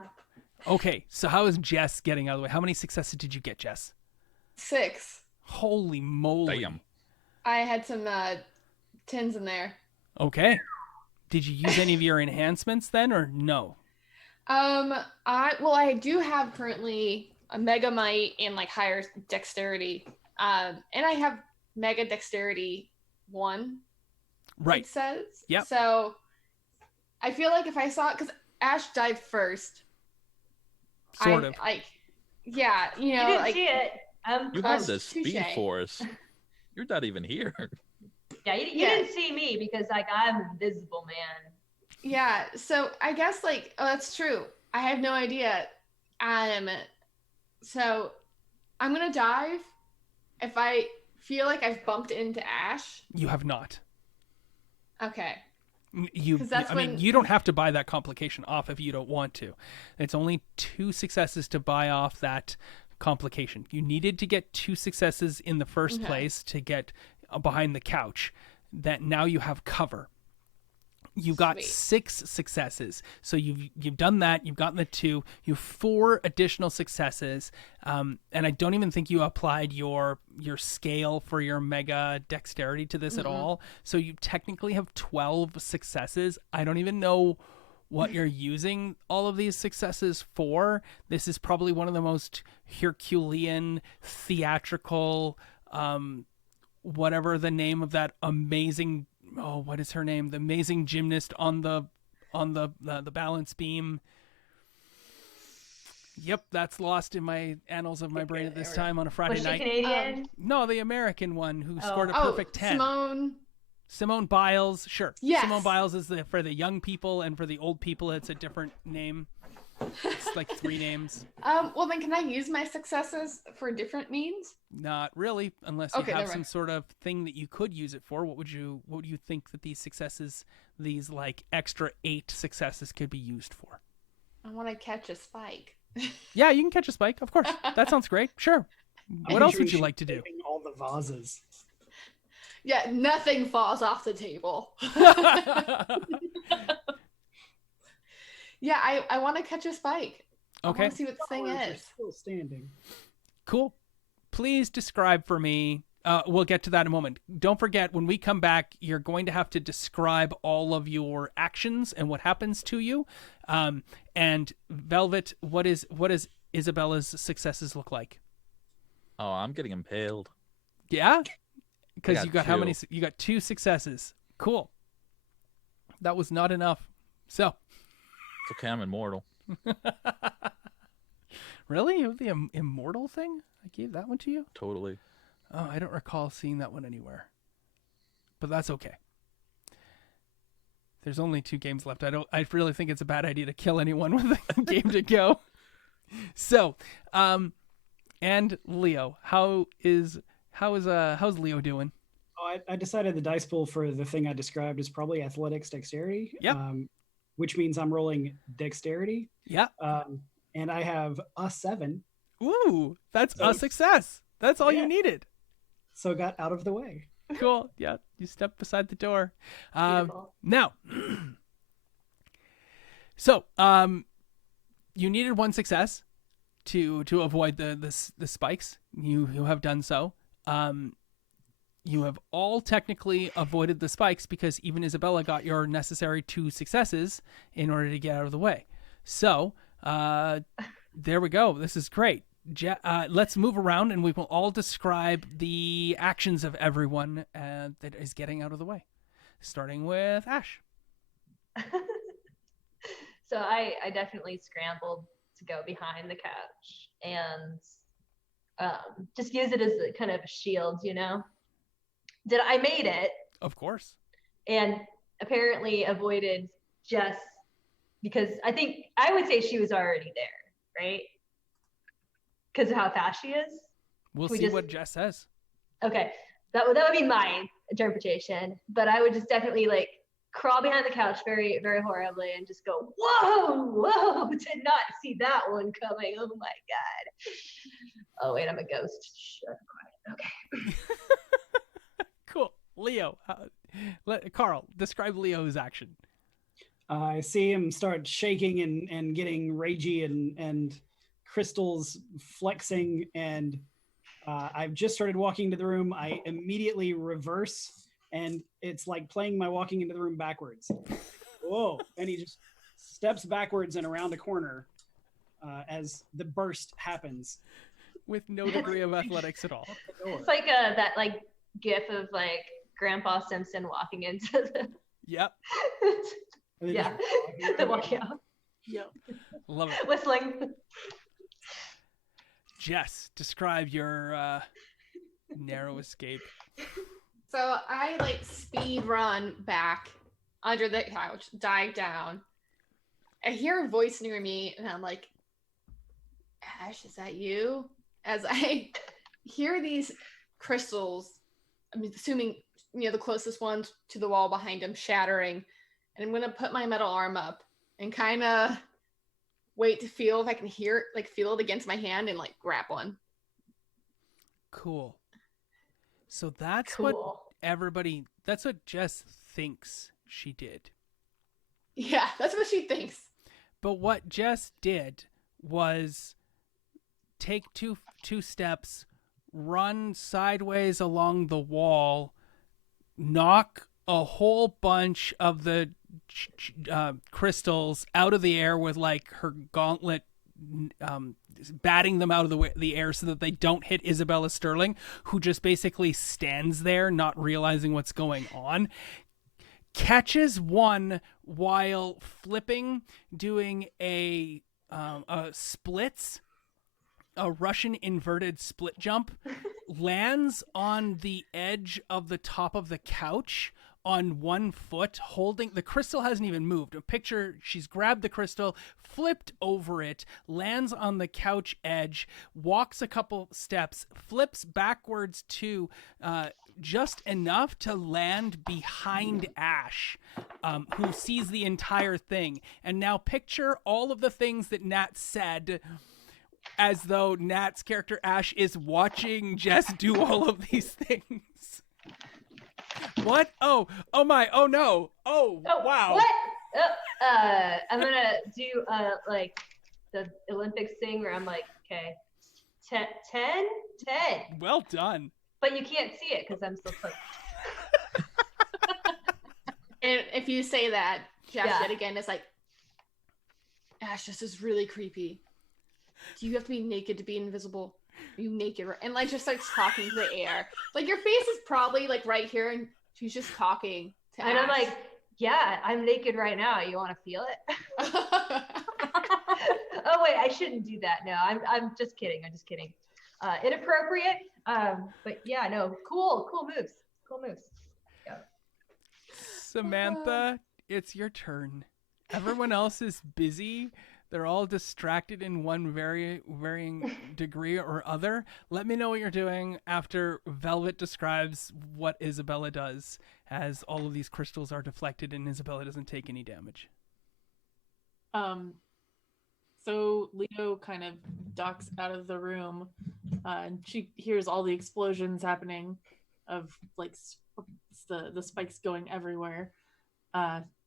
Okay, so how is Jess getting out of the way? How many successes did you get, Jess? 6. Holy moly. Damn. I had some tins in there. Okay. Did you use any of your enhancements then, or no? I do have currently a Mega Might and like higher dexterity. And I have Mega Dexterity 1. Right. It says. Yep. So I feel like if I saw it, because Ash dived first. Sort of. Yeah, You didn't like see it. You have the touche. speed force. You're not even here. Yeah, you Yeah. didn't see me because like I'm invisible, man. yeah. So I guess like that's true. I have no idea. So I'm gonna dive if I feel like I've bumped into Ash. You have not. Okay. You, 'Cause that's I mean, when- you don't have to buy that complication off if you don't want to. It's only 2 successes to buy off that complication. You needed to get 2 successes in the first Okay. place to get behind the couch. That now you have cover. You got Sweet. 6 successes, so you've done that. You've gotten the 2. You have 4 additional successes, and I don't even think you applied your scale for your mega dexterity to this at all. So you technically have 12 successes. I don't even know what you're using all of these successes for. This is probably one of the most Herculean, theatrical, whatever the name of that amazing. Oh, what is her name? The amazing gymnast on the balance beam. Yep, that's lost in my annals of my brain at this time on a Friday Was she night. Canadian? No, the American one who scored a Oh, perfect 10. Simone. Biles, sure. Yes. Simone Biles is for the young people, and for the old people, it's a different name. It's like 3 names. Well, then can I use my successes for different means? Not really, unless you Okay, have never some mind. sort of thing that you could use it for. What do you think that these successes, these like extra 8 successes, could be used for? I want to catch a spike. Yeah, you can catch a spike, of course. That sounds great. Sure. What I'm else sure would you she's like to do? saving all the vases. Yeah, nothing falls off the table. Yeah, I want to catch a spike. I Okay, want to see what the thing Flowers are is. still standing. cool. Please describe for me. We'll get to that in a moment. Don't forget, when we come back, you're going to have to describe all of your actions and what happens to you. And Velvet, what is Isabella's successes look like? Oh, I'm getting impaled. Yeah, because got you got how many? 2. You got 2 successes. Cool. That was not enough. So, It's okay, I'm immortal. really, you have the immortal thing? I gave that one to you. Totally. Oh, I don't recall seeing that one anywhere. But that's okay. There's only 2 games left. I really think it's a bad idea to kill anyone with a game to go. So, and Leo, how's Leo doing? Oh, I decided the dice pool for the thing I described is probably athletics dexterity. Yep. Which means I'm rolling dexterity. Yeah. And I have a 7. Ooh, that's So- a success. That's all Yeah. you needed. So got out of the way. Cool. Yeah, you step beside the door. Beautiful. Now, so you needed one success to avoid the spikes. You have done so. You have all technically avoided the spikes because even Isabella got your necessary 2 successes in order to get out of the way. So there we go. This is great. Let's move around and we will all describe the actions of everyone that is getting out of the way. Starting with Ash. So I definitely scrambled to go behind the couch and just use it as a kind of a shield, you know. I made it Of course. and apparently avoided Jess because I would say she was already there, right? Because of how fast she is. We'll We see just- what Jess says. Okay, that would be my interpretation, but I would just definitely like crawl behind the couch very, very horribly and just go, whoa, did not see that one coming. Oh my God. Oh wait, I'm a ghost. Shut up. Okay. Cool. Leo. Carl, describe Leo's action. I see him start shaking and getting ragey and crystals flexing, and I've just started walking into the room. I immediately reverse, and it's like playing my walking into the room backwards. Whoa. And he just steps backwards and around a corner as the burst happens. With no degree of athletics at all. It's like that like gif of like Grandpa Simpson walking into the Yep. And then yeah, just the walking out, Love it. whistling. Jess, describe your narrow escape. So I like speed run back under the couch, dive down. I hear a voice near me, and I'm like, Ash, is that you? As I hear these crystals, I'm assuming, the closest ones to the wall behind him shattering. And I'm going to put my metal arm up and kind of wait to feel if I can feel it against my hand and like grab one. Cool. So that's Cool. that's what Jess thinks she did. Yeah, that's what she thinks. But what Jess did was take two steps, run sideways along the wall, knock a whole bunch of the crystals out of the air with like her gauntlet, batting them out of the air so that they don't hit Isabella Sterling, who just basically stands there not realizing what's going on. Catches one while flipping, doing a splits, a Russian inverted split jump, lands on the edge of the top of the couch on one foot, holding the crystal hasn't even moved. Picture she's grabbed the crystal, flipped over it, lands on the couch edge, walks a couple steps, flips backwards to just enough to land behind Ash, who sees the entire thing. And now picture all of the things that Nat said as though Nat's character Ash is watching Jess do all of these things. What? Oh my, oh no. Oh, wow. What? I'm gonna do like the Olympics thing where I'm like, okay, 10. Well done. But you can't see it because I'm so close. And if you say that, Jess Yeah. yet again is like, Ash, this is really creepy. Do you have to be naked to be invisible? Are you naked? And like just starts talking to the air. Like your face is probably like right here, and she's just talking to And Ash. I'm like, yeah, I'm naked right now. You want to feel it? Oh wait, I shouldn't do that. No, I'm just kidding. I'm just kidding. Inappropriate. But yeah, no, cool moves. Cool moves. Samantha, it's your turn. Everyone else is busy. They're all distracted in one varying degree or other. Let me know what you're doing after Velvet describes what Isabella does, as all of these crystals are deflected and Isabella doesn't take any damage. So Leo kind of ducks out of the room, and she hears all the explosions happening, of like the spikes going everywhere.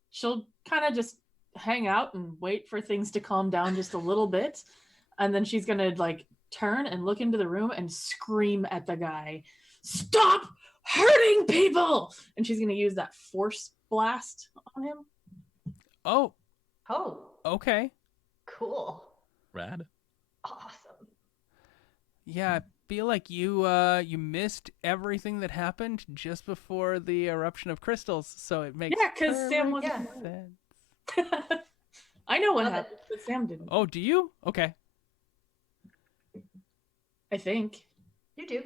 She'll kind of just hang out and wait for things to calm down just a little bit, and then she's gonna like turn and look into the room and scream at the guy, "Stop hurting people!" And she's gonna use that force blast on him. Oh, Okay. Cool. Rad. Awesome. yeah. I feel like you missed everything that happened just before the eruption of crystals, so it makes Yeah, because Sam wasn't. sense. I know what Love it. happened, but Sam didn't. Oh, do you? Okay. I think. You do.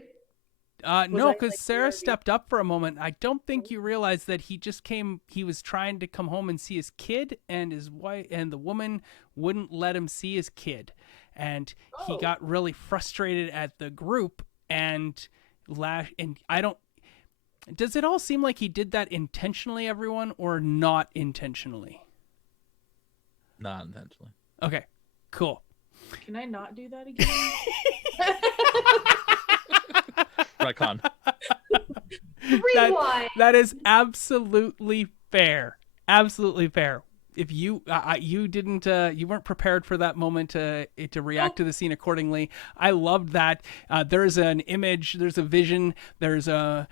No, I, because like, Sarah already- stepped up for a moment. I don't think you realized that he just came. He was trying to come home and see his kid, and his wife and the woman wouldn't let him see his kid, and he Oh. got really frustrated at the group and And I don't. Does it all seem like he did that intentionally, everyone, or not intentionally? Not intentionally. Okay, cool. Can I not do that again? Retcon. Rewind. That is absolutely fair. Absolutely fair. If you you didn't you weren't prepared for that moment to react to the scene accordingly. I loved that. There's an image, there's a vision, there's a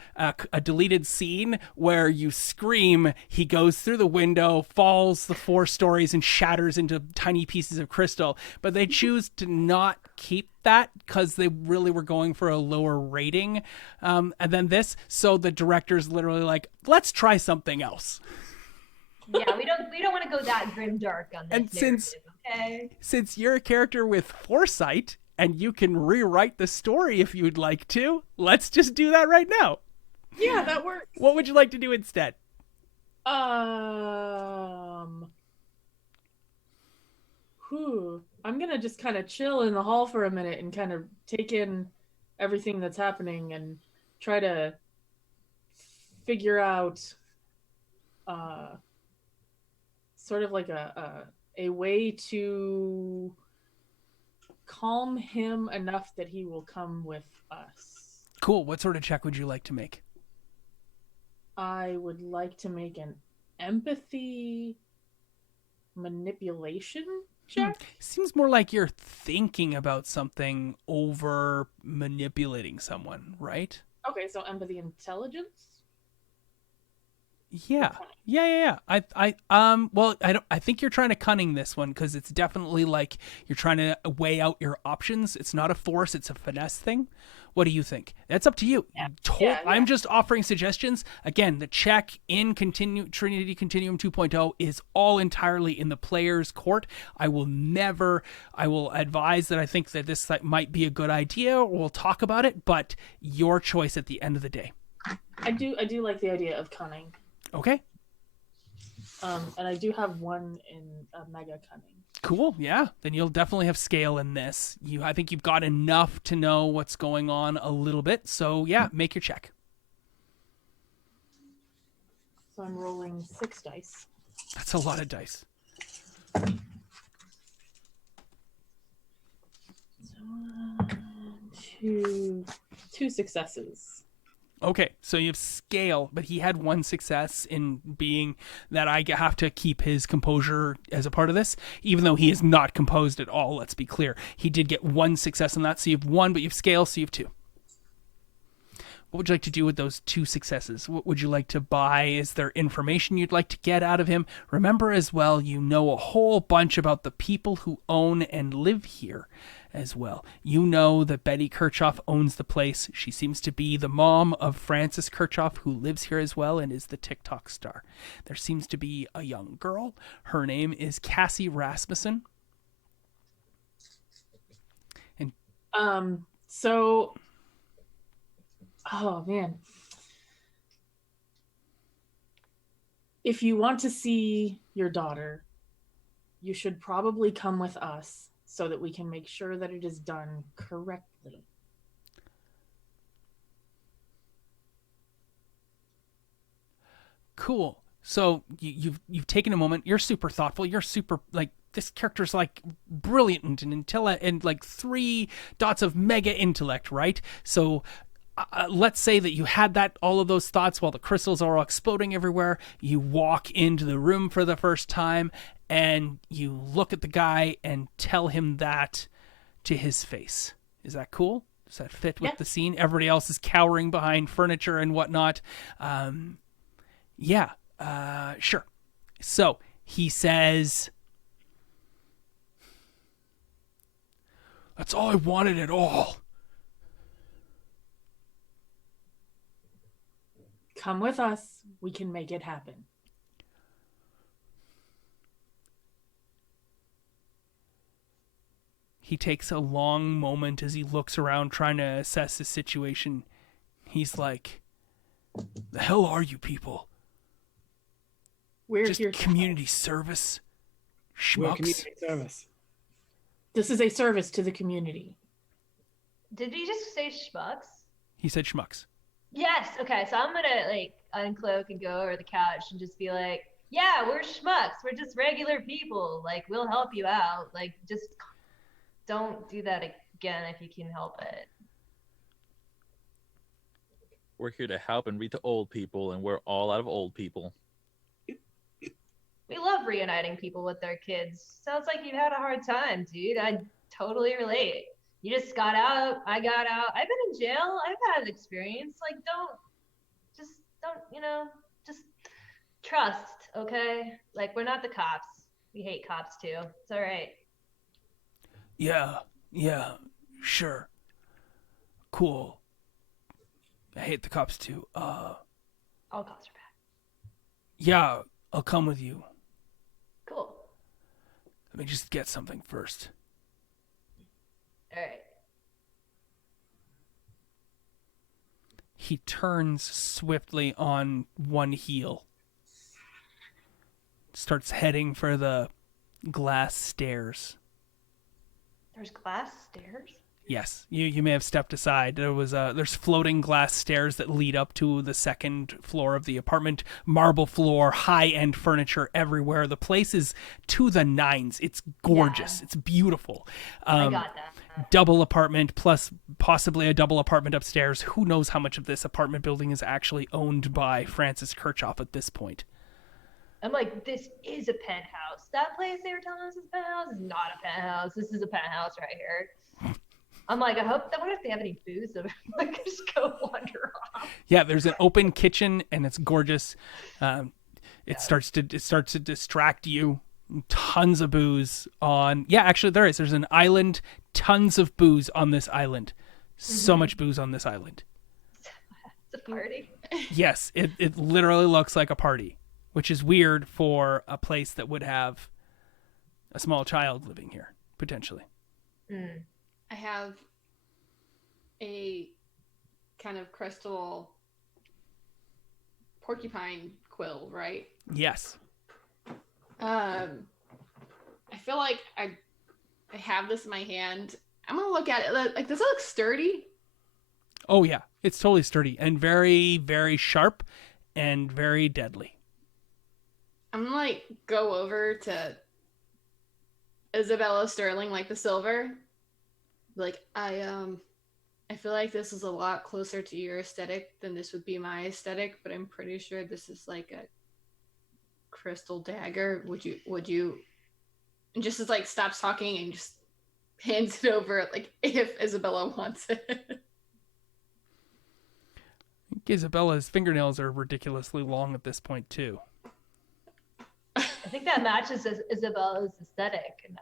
deleted scene where you scream. He goes through the window, falls the 4 stories, and shatters into tiny pieces of crystal. But they choose to not keep that because they really were going for a lower rating. And then this, so the director's literally like, let's try something else. Yeah, we don't want to go that grim dark on this And since- narrative, okay? Since you're a character with foresight and you can rewrite the story if you'd like to, let's just do that right now. Yeah, that works. What would you like to do instead? I'm gonna just kind of chill in the hall for a minute and kind of take in everything that's happening and try to figure out sort of like a way to calm him enough that he will come with us. Cool. What sort of check would you like to make? I would like to make an empathy manipulation check. Seems more like you're thinking about something over manipulating someone, right? Okay, so empathy intelligence. Yeah. I think you're trying to cunning this one because it's definitely like you're trying to weigh out your options. It's not a force, it's a finesse thing. What do you think? That's up to you. Yeah. I'm just offering suggestions. Again, the check in Trinity Continuum 2.0 is all entirely in the player's court. I will advise that I think that this might be a good idea, or we'll talk about it, but your choice at the end of the day. I do like the idea of cunning. Okay. And I do have one in mega cunning. Cool. Yeah. Then you'll definitely have scale in this. I think you've got enough to know what's going on a little bit. So yeah, make your check. So I'm rolling 6 dice. That's a lot of dice. So, two successes. Okay, so you have scale, but he had 1 success in being that I have to keep his composure as a part of this, even though he is not composed at all, let's be clear. He did get 1 success on that, so you have 1, but you have scale, so you have 2. What would you like to do with those 2 successes? What would you like to buy? Is there information you'd like to get out of him? Remember as well, you know a whole bunch about the people who own and live here as well. You know that Betty Kirchhoff owns the place. She seems to be the mom of Francis Kirchhoff, who lives here as well and is the TikTok star. There seems to be a young girl. Her name is Cassie Rasmussen. And so oh man. If you want to see your daughter, you should probably come with us so that we can make sure that it is done correctly. Cool. So you've taken a moment. You're super thoughtful. You're super like this character's like brilliant and intellect and like 3 dots of mega intellect, right? So let's say that you had all of those thoughts while the crystals are all exploding everywhere. You walk into the room for the first time and you look at the guy and tell him that to his face. Is that cool? Does that fit with the scene? Everybody else is cowering behind furniture and whatnot. Yeah, sure. So he says, "That's all I wanted at all." Come with us. We can make it happen. He takes a long moment as he looks around trying to assess his situation. He's like, "The hell are you people? We're Just here to community service? We're Schmucks?" community service. This is a service to the community. Did he just say schmucks? He said schmucks. Yes. Okay. So I'm gonna like uncloak and go over the couch and just be like, "Yeah, we're schmucks. We're just regular people. Like, we'll help you out. Like, just don't do that again if you can help it." We're here to help and read to old people, and we're all out of old people. We love reuniting people with their kids. Sounds like you've had a hard time, dude. I totally relate. You just got out. I got out. I've been in jail. I've had experience. Like, just trust, okay? Like, we're not the cops. We hate cops too. It's all right. Yeah, sure. Cool. I hate the cops too. All cops are bad. Yeah, I'll come with you. Cool. Let me just get something first. All right. He turns swiftly on one heel. Starts heading for the glass stairs. There's glass stairs? Yes, you may have stepped aside. There's floating glass stairs that lead up to the second floor of the apartment. Marble floor, high-end furniture everywhere. The place is to the nines. It's gorgeous. Yeah. It's beautiful. I got that. Double apartment plus possibly a double apartment upstairs. Who knows how much of this apartment building is actually owned by Francis Kirchhoff at this point. I'm like, this is a penthouse. That place they were telling us is a penthouse is not a penthouse. This is a penthouse right here. I'm like, I wonder if they have any booze. I could just go wander off. Yeah, there's an open kitchen and it's gorgeous. It starts to distract you. Tons of booze on. Yeah, actually there is. There's an island. Tons of booze on this island. So much booze on this island. It's a party. Yes, it literally looks like a party, which is weird for a place that would have a small child living here potentially. Mm. I have a kind of crystal porcupine quill, right? Yes. I feel like I have this in my hand. I'm gonna look at it. Like, does it look sturdy? Oh yeah, it's totally sturdy and very, very sharp and very deadly. I'm gonna like go over to Isabella Sterling, like the silver. Like, I feel like this is a lot closer to your aesthetic than this would be my aesthetic, but I'm pretty sure this is like a crystal dagger. Would you and just as like stops talking and just hands it over, like, if Isabella wants it. I think Isabella's fingernails are ridiculously long at this point too. I think that matches Isabella's aesthetic. And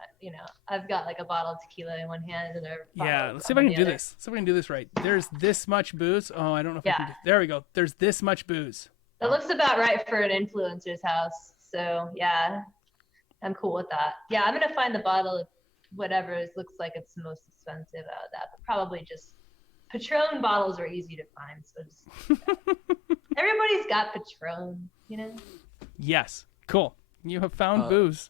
I've got like a bottle of tequila in one hand and yeah, let's see if I can do this. Let's see if I can do this right. There's this much booze. Oh, I don't know if I can do. There we go. There's this much booze. That looks about right for an influencer's house. So yeah, I'm cool with that. Yeah, I'm gonna find the bottle of whatever looks like it's the most expensive out of that, but probably just Patron bottles are easy to find. So just, everybody's got Patron, Yes. Cool. You have found booze.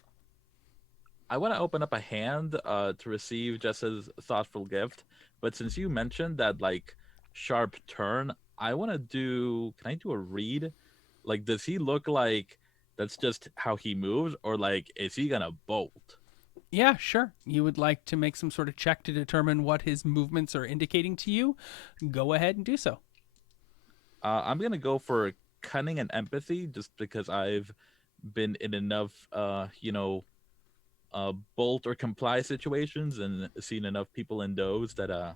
I want to open up a hand to receive Jess's thoughtful gift. But since you mentioned that like sharp turn, I want to do. Can I do a read? Like, does he look like that's just how he moves, or like is he gonna bolt? Yeah, sure. You would like to make some sort of check to determine what his movements are indicating to you? Go ahead and do so. I'm gonna go for cunning and empathy, just because I've been in enough, bolt or comply situations and seen enough people in those that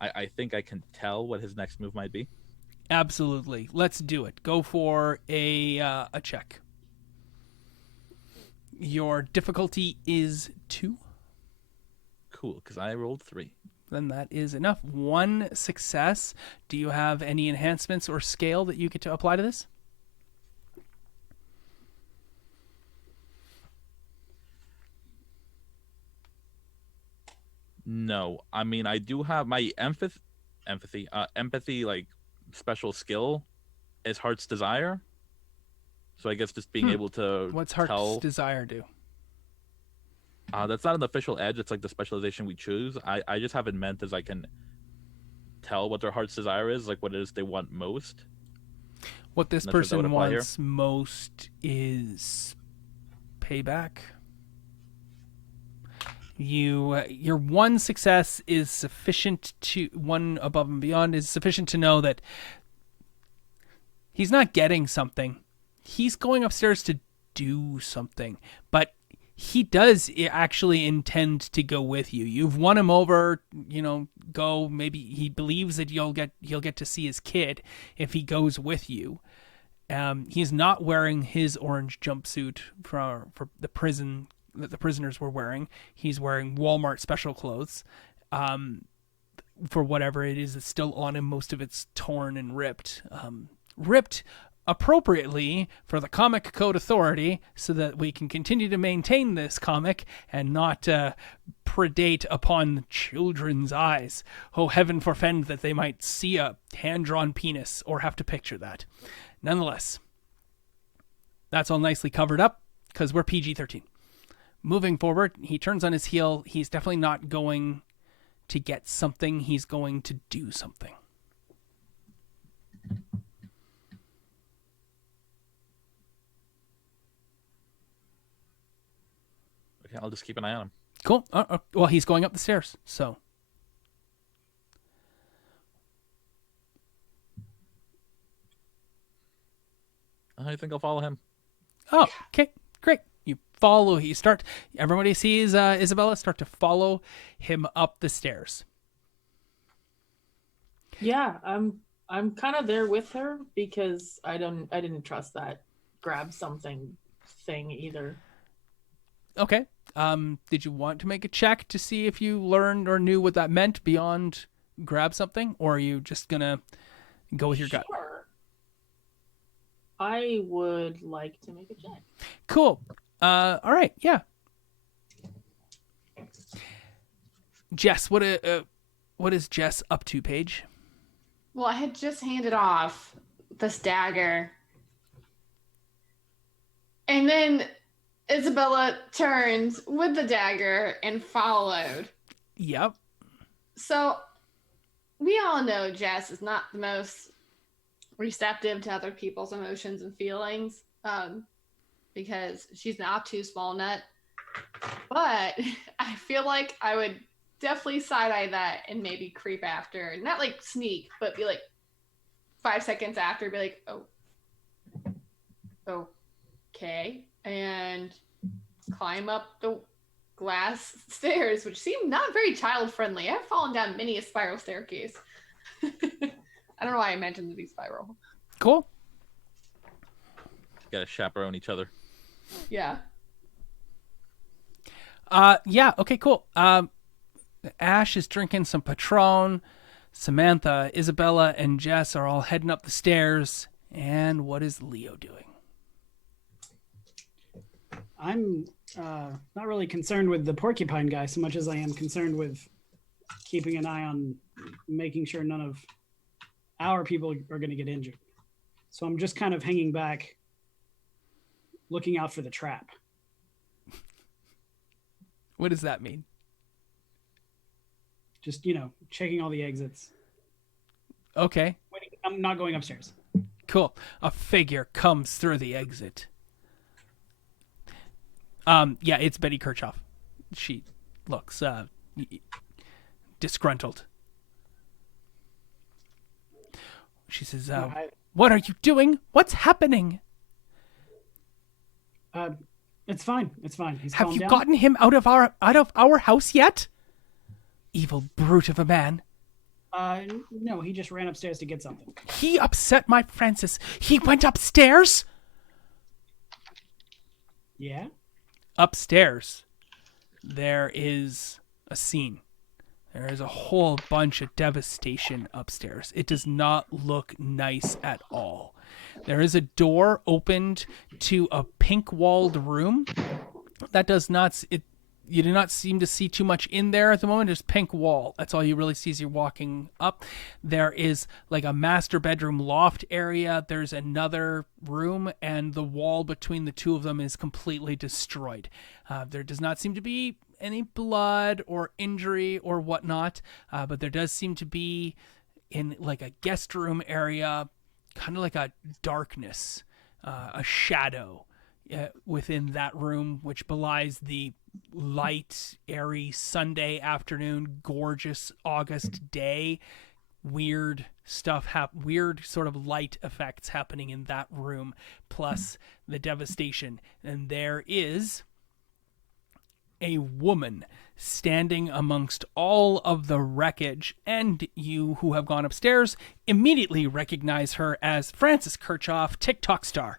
I think I can tell what his next move might be. Absolutely. Let's do it. Go for a check. Your difficulty is 2. Cool, because I rolled 3. Then that is enough. 1 success. Do you have any enhancements or scale that you get to apply to this? No, I mean I do have my empathy like special skill is Heart's Desire. So I guess just being able to What's Heart's tell. Desire do? That's not an official edge. It's like the specialization we choose. I just have it meant as I can tell what their heart's desire is, like what it is they want most. What this Not sure if that would person apply here. wants most is payback. Your 1 success is sufficient to 1 above and beyond is sufficient to know that he's not getting something. He's going upstairs to do something, but he does actually intend to go with you. You've won him over, go. Maybe he believes that he'll get to see his kid if he goes with you. He's not wearing his orange jumpsuit for the prison that the prisoners were wearing. He's wearing Walmart special clothes. For whatever it is that's still on him, most of it's torn and ripped. Ripped appropriately for the Comic Code Authority so that we can continue to maintain this comic and not predate upon children's eyes. Oh, heaven forfend that they might see a hand-drawn penis or have to picture that. Nonetheless, that's all nicely covered up because we're PG-13. Moving forward, he turns on his heel. He's definitely not going to get something. He's going to do something. Okay, I'll just keep an eye on him. Cool. Well, he's going up the stairs, so. I think I'll follow him. Oh, okay, great. You follow. Everybody sees Isabella start to follow him up the stairs. Yeah, I'm kind of there with her because I didn't trust that grab something thing either. Okay. Did you want to make a check to see if you learned or knew what that meant beyond grab something, or are you just gonna go with your gut? I would like to make a check. Cool. All right. Yeah. Jess, what is Jess up to, Paige? Well, I had just handed off this dagger. And then Isabella turns with the dagger and followed. Yep. So we all know Jess is not the most receptive to other people's emotions and feelings because she's an obtuse small nut. But I feel like I would definitely side-eye that and maybe creep after. Not like sneak, but be like 5 seconds after, be like, oh, okay. And climb up the glass stairs, which seem not very child-friendly. I've fallen down many a spiral staircase. I don't know why I mentioned the spiral. Cool. Gotta chaperone each other. Yeah. Yeah. Okay. Cool. Ash is drinking some Patron. Samantha, Isabella, and Jess are all heading up the stairs. And what is Leo doing? I'm not really concerned with the Porcupine guy so much as I am concerned with keeping an eye on making sure none of our people are going to get injured. So I'm just kind of hanging back, looking out for the trap. What does that mean? Just, checking all the exits. Okay, Wait, I'm not going upstairs. cool. A figure comes through the exit. Yeah, it's Betty Kirchhoff. She looks disgruntled. She says, "What are you doing? What's happening? It's fine. It's fine. He's Have calmed you down. gotten him out of our house yet? Evil brute of a man. No, he just ran upstairs to get something. He upset my Francis. He went upstairs? Yeah? Upstairs, there is a scene. There is a whole bunch of devastation upstairs. It does not look nice at all. There is a door opened to a pink-walled room. That does not... You do not seem to see too much in there at the moment. There's pink wall. That's all you really see as you're walking up. There is like a master bedroom loft area. There's another room, and the wall between the two of them is completely destroyed. There does not seem to be any blood or injury or whatnot, but there does seem to be in like a guest room area, kind of like a darkness, a shadow within that room, which belies the light, airy Sunday afternoon, gorgeous August day. Weird stuff, weird sort of light effects happening in that room, plus the devastation. And there is a woman standing amongst all of the wreckage, and you who have gone upstairs immediately recognize her as Frances Kirchhoff, TikTok star.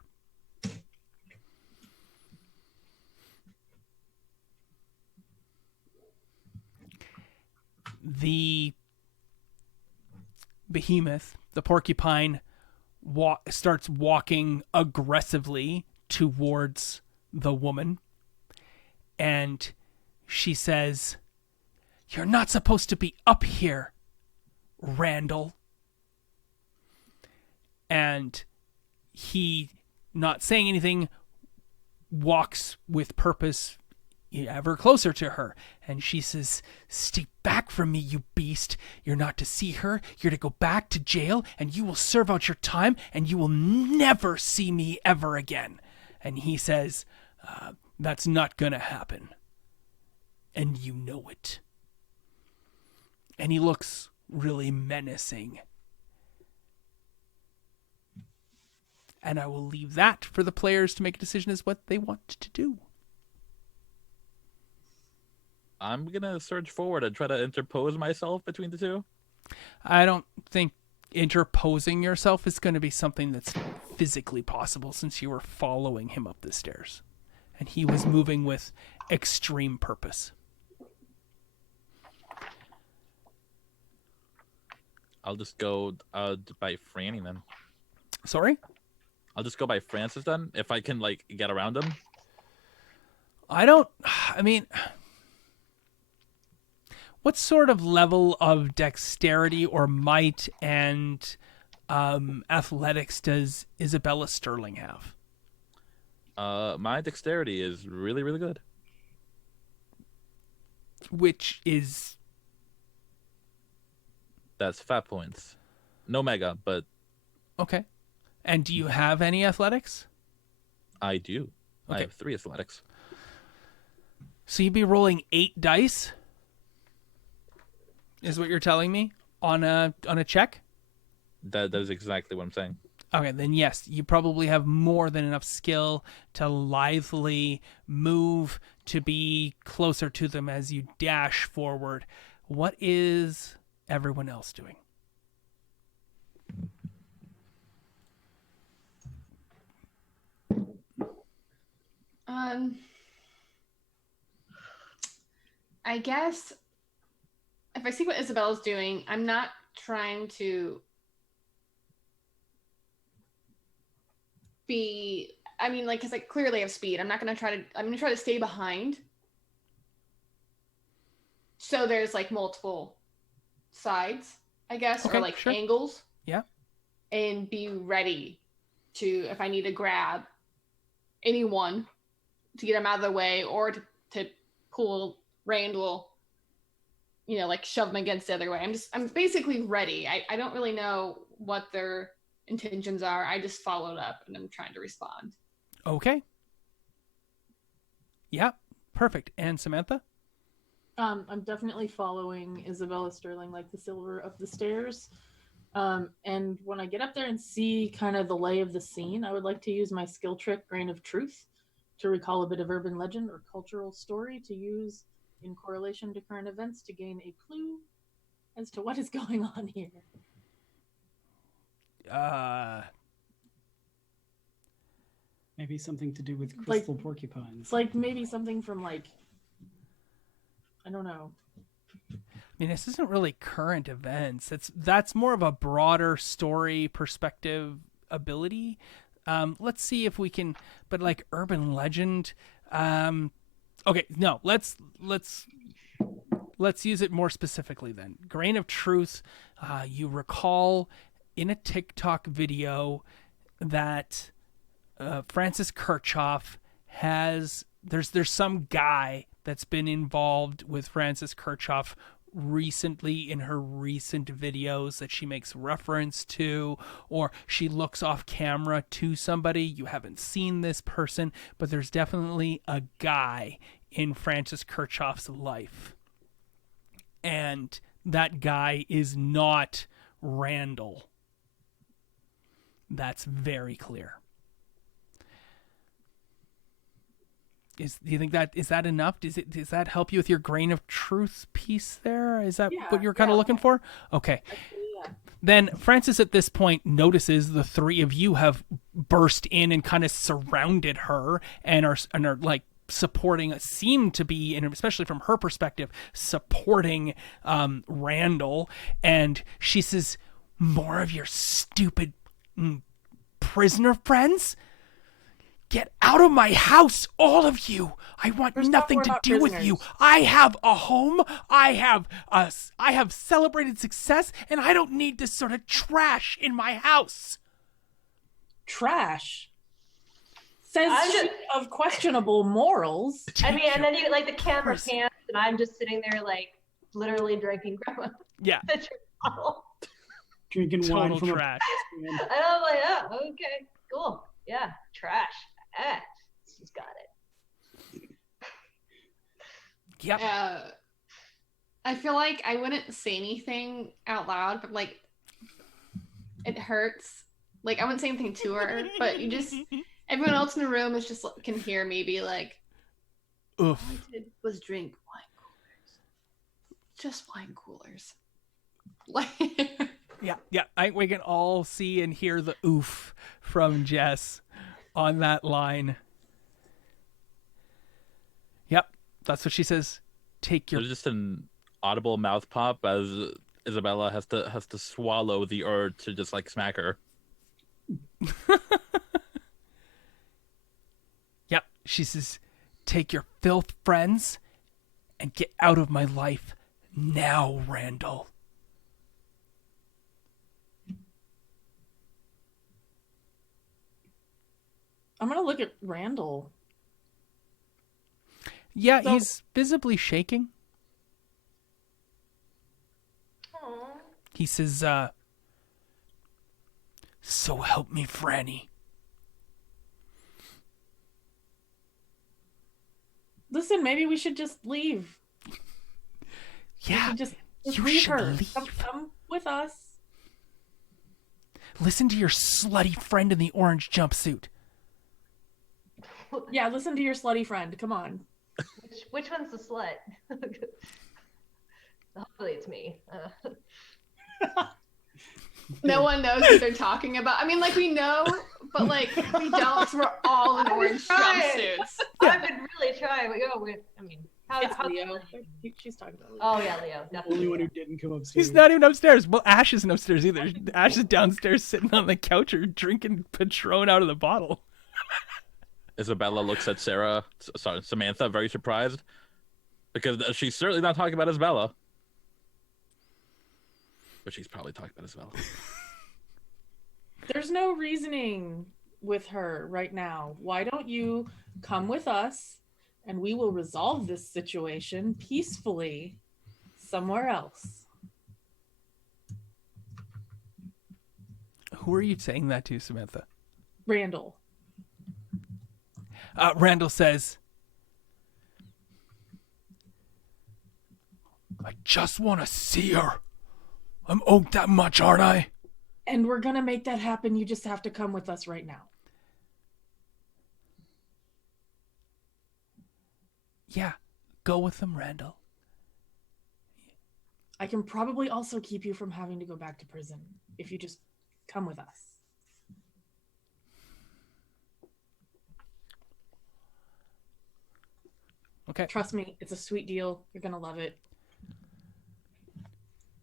The behemoth, the porcupine, starts walking aggressively towards the woman, and she says, "You're not supposed to be up here, Randall." And he, not saying anything, walks with purpose ever closer to her, and she says, "Stay back from me, you beast. You're not to see her. You're to go back to jail, and you will serve out your time, and you will never see me ever again." And he says, "That's not gonna happen, and you know it." And he looks really menacing. And I will leave that for the players to make a decision as what they want to do. I'm gonna surge forward and try to interpose myself between the two. I don't think interposing yourself is going to be something that's physically possible, since you were following him up the stairs. And he was moving with extreme purpose. I'll just go by Franny then. Sorry? I'll just go by Francis then, if I can get around him. I mean, what sort of level of dexterity or might and athletics does Isabella Sterling have? My dexterity is really, really good. Which is... That's fat points. No mega, but... Okay. And do you have any athletics? I do. Okay. I have 3 athletics. So you'd be rolling 8 dice? Is what you're telling me? On a check? That is exactly what I'm saying. Okay, then yes, you probably have more than enough skill to lithely move to be closer to them as you dash forward. What is everyone else doing? I guess if I see what Isabella's doing, I'm not trying to be, because I clearly have speed. I'm going to try to stay behind. So there's multiple sides, I guess, Okay, or sure. angles. Yeah. And be ready to, if I need to grab anyone to get them out of the way, or to pull Rand will, like shove them against the other way. I'm basically ready. I don't really know what their intentions are. I just followed up and I'm trying to respond. Okay. Yeah, perfect. And Samantha? I'm definitely following Isabella Sterling like the silver up the stairs. And when I get up there and see kind of the lay of the scene, I would like to use my skill trick, Grain of Truth, to recall a bit of urban legend or cultural story to use in correlation to current events to gain a clue as to what is going on here. Maybe something to do with crystal porcupines. It's like maybe something from I don't know. I mean, this isn't really current events. That's more of a broader story perspective ability. Let's see if we can, but like urban legend. Okay, no, let's use it more specifically then. Grain of Truth. You recall in a TikTok video that Francis Kirchhoff has. There's some guy that's been involved with Francis Kirchhoff recently in her recent videos that she makes reference to, or she looks off camera to somebody. You haven't seen this person, but there's definitely a guy in Francis Kirchhoff's life. And that guy is not Randall. That's very clear. Do you think is that enough? Does that help you with your grain of truth piece there? Is that what you're kind of looking for? Okay. Yeah. Then Francis at this point notices the three of you have burst in and kind of surrounded her and are like supporting, seem to be, and especially from her perspective, supporting Randall. And she says, "More of your stupid prisoner friends? Get out of my house, all of you! I want nothing to do with you. I have a home. I have celebrated success, and I don't need this sort of trash in my house." Trash? Says she of questionable morals. I mean, and then you the camera pans, and I'm just sitting there literally drinking grandma. Yeah. Bottle. Drinking wine from trash. And I'm like, oh, okay, cool. Yeah, trash. She's got it. Yep. I feel like I wouldn't say anything out loud, but it hurts. I wouldn't say anything to her, but everyone else in the room is just can hear me be like, oof. All I did was drink wine coolers. Just wine coolers. Yeah. We can all see and hear the oof from Jess on that line. Yep, that's what she says. There's just an audible mouth pop as Isabella has to swallow the urge to just smack her. Yep, she says, "Take your filth friends and get out of my life now, Randall." I'm gonna look at Randall. Yeah, he's visibly shaking. Aww. He says, "So help me, Franny." Listen, maybe we should just leave. Yeah, just you leave should her. leave. Come with us. Listen to your slutty friend in the orange jumpsuit. Yeah, listen to your slutty friend. Come on. Which one's the slut? Hopefully it's me. No one knows what they're talking about. I mean, we know, but we don't. 'Cause we're all in orange jumpsuits. I've been really trying. It's Leo. She's talking about Leo. Oh yeah, Leo. The Definitely. only one who didn't come upstairs. He's not even upstairs. Well, Ash isn't upstairs either. Ash is downstairs sitting on the couch or drinking Patron out of the bottle. Isabella looks at Samantha, very surprised, because she's certainly not talking about Isabella. But she's probably talking about Isabella. There's no reasoning with her right now. Why don't you come with us? and we will resolve this situation peacefully somewhere else. Who are you saying that to, Samantha? Randall. Randall says, I just want to see her. I'm owed that much, aren't I? And we're going to make that happen. You just have to come with us right now. Yeah, go with them, Randall. I can probably also keep you from having to go back to prison if you just come with us. Okay. Trust me, it's a sweet deal. You're going to love it.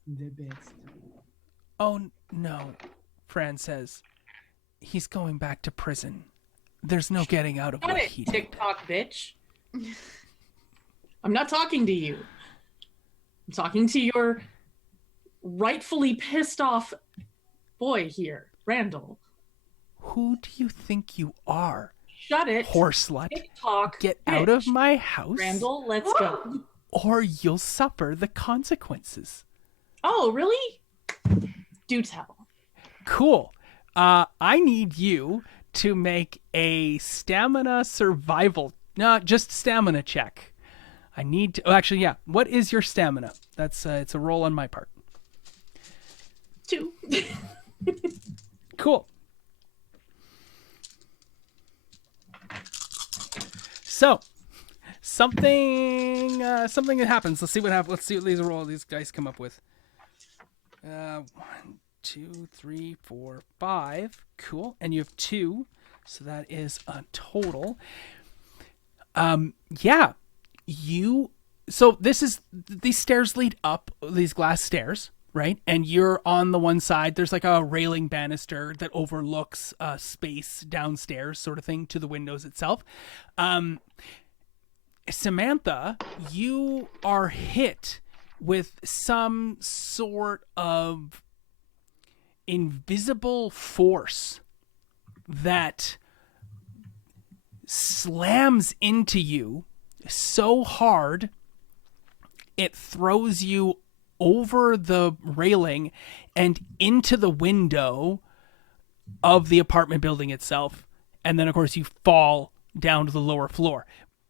The best. Oh, no, Fran says. He's going back to prison. There's no getting out of Got what it, he did. TikTok bitch. I'm not talking to you. I'm talking to your rightfully pissed off boy here, Randall. Who do you think you are? Shut it. Horse slut. TikTok Get bitch. out of my house. Randall, let's go. Or you'll suffer the consequences. Oh, really? Do tell. Cool. I need you to make a stamina survival, just stamina check. I need to, actually, yeah. What is your stamina? That's, it's a roll on my part. 2. Cool. So, something that happens. Let's see what happens. Let's see what these guys come up with. 1, 2, 3, 4, 5. Cool. And you have 2, so that is a total. Yeah. So these stairs lead up, these glass stairs, right? And you're on the one side. There's like a railing banister that overlooks space downstairs, sort of thing, to the windows itself. Samantha, you are hit with some sort of invisible force that slams into you so hard it throws you over the railing and into the window of the apartment building itself. And then, of course, you fall down to the lower floor.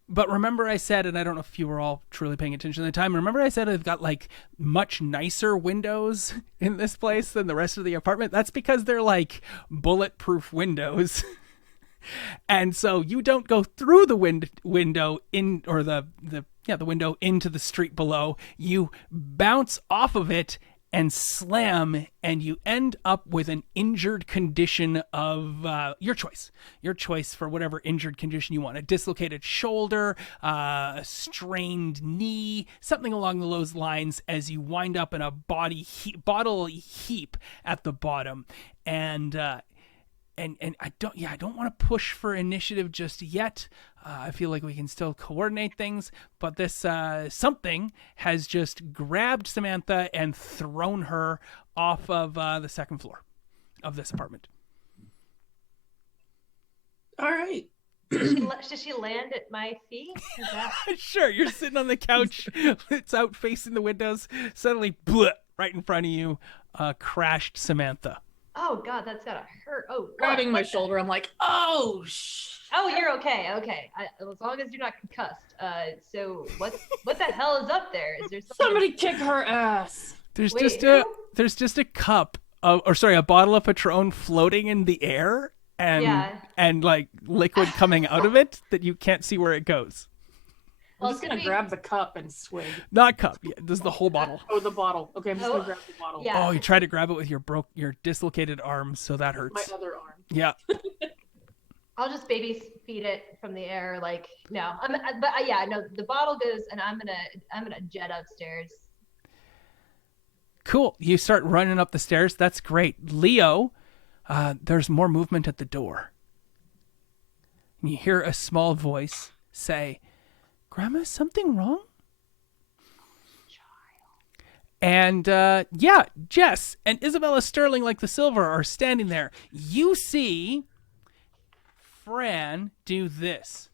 But remember I said, and I don't know if you were all truly paying attention at the time, remember I said I've got like much nicer windows in this place than the rest of the apartment? That's because they're like bulletproof windows. And so you don't go through the window in, or the window into the street below. You bounce off of it and slam, and you end up with an injured condition of your choice for whatever injured condition you want. A dislocated shoulder, a strained knee, something along those lines, as you wind up in a bodily heap at the bottom. And I don't want to push for initiative just yet. I feel like we can still coordinate things, but this something has just grabbed Samantha and thrown her off of the second floor of this apartment. All right. Does she land at my feet? Is that... Sure, you're sitting on the couch. It's out facing the windows. Suddenly, right in front of you, crashed Samantha. Oh God, that's gotta hurt. Oh, Grabbing my shoulder, I'm like, oh, oh, you're okay. Okay, as long as you're not concussed. So what the hell is up there? Is there somebody kick her ass? There's just a cup of, a bottle of Patron floating in the air, and like liquid coming out of it that you can't see where it goes. I'm just gonna grab the cup and swig. Not cup. Yeah, this is the whole bottle. Oh, the bottle. Okay, I'm just gonna grab the bottle. Yeah. Oh, you tried to grab it with your dislocated arm, so that hurts. My other arm. Yeah. I'll just baby feed it from the air, like no. The bottle goes, and I'm gonna jet upstairs. Cool. You start running up the stairs. That's great, Leo. There's more movement at the door. And you hear a small voice say, "Grandma, is something wrong?" And Jess and Isabella Sterling, like the silver, are standing there. You see Fran do this.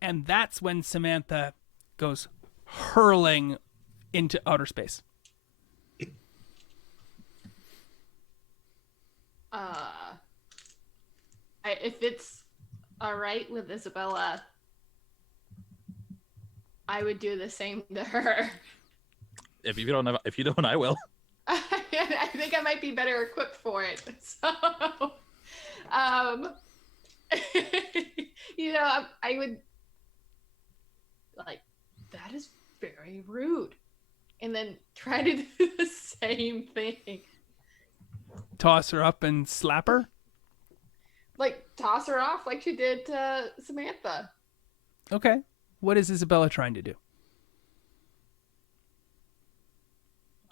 And that's when Samantha goes hurling into outer space. If it's all right with Isabella, I would do the same to her. If you don't, I will. I think I might be better equipped for it. So, I would like, that is very rude, and then try to do the same thing. Toss her up and slap her? Like, toss her off like she did to Samantha. Okay. What is Isabella trying to do?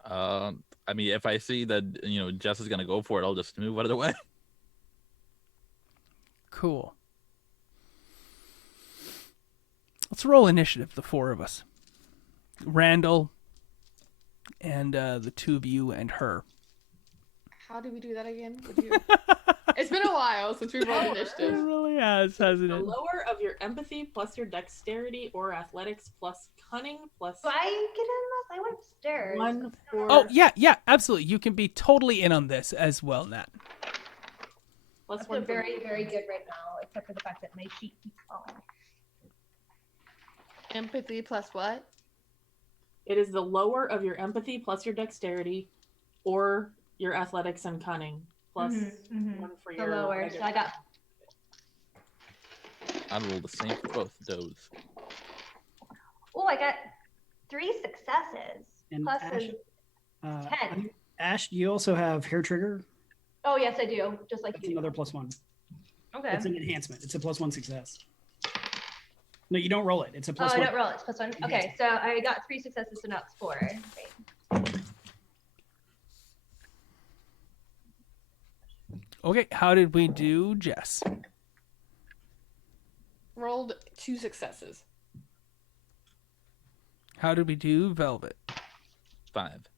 I mean, if I see that, Jess is going to go for it, I'll just move out of the way. Cool. Let's roll initiative, the four of us. Randall and the two of you and her. How do we do that again? It's been a while since we rolled It initiative. really has, hasn't The it? lower of your empathy plus your dexterity or athletics plus cunning plus Do I get in this? I went upstairs. 1 for Oh, yeah, absolutely. You can be totally in on this as well, Nat. plus I'm 1 for very, very good right now, except for the fact that my sheet keeps falling. Empathy plus what? It is the lower of your empathy plus your dexterity or your athletics and cunning plus 1 for The your lower. regular- So I got. I'll roll the same for both those. Oh, I got 3 successes. And Plus Ash, a I 10. think, Ash, you also have hair trigger. Oh, yes, I do. Just like That's you. another +1. Okay. It's an enhancement. It's a +1 success. No, you don't roll it. It's a Oh, +1. I don't roll it. It's +1. Okay, so I got 3 successes, so now it's 4. Great. Okay, how did we do, Jess? Rolled 2 successes. How did we do, Velvet? 5.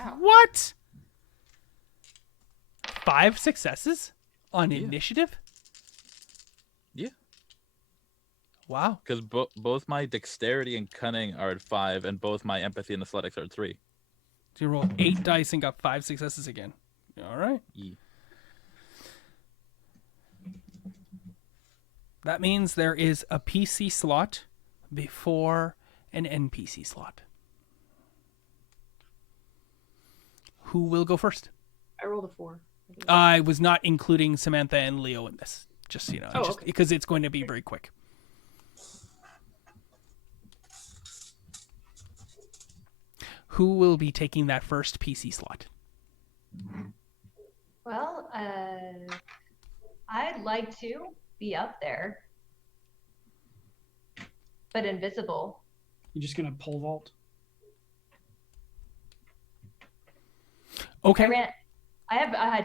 Ow. What? 5 successes on Yeah. initiative? Yeah. Wow. Because both my dexterity and cunning are at 5, and both my empathy and athletics are at 3. So you rolled 8 dice and got 5 successes again. All right. Yeah. That means there is a PC slot before an NPC slot. Who will go first? I rolled a 4. I was not including Samantha and Leo in this, just so you know, Oh, just okay. because it's going to be very quick. Who will be taking that first PC slot? Well, I'd like to be up there, but invisible. You're just gonna pole vault. Okay. I had high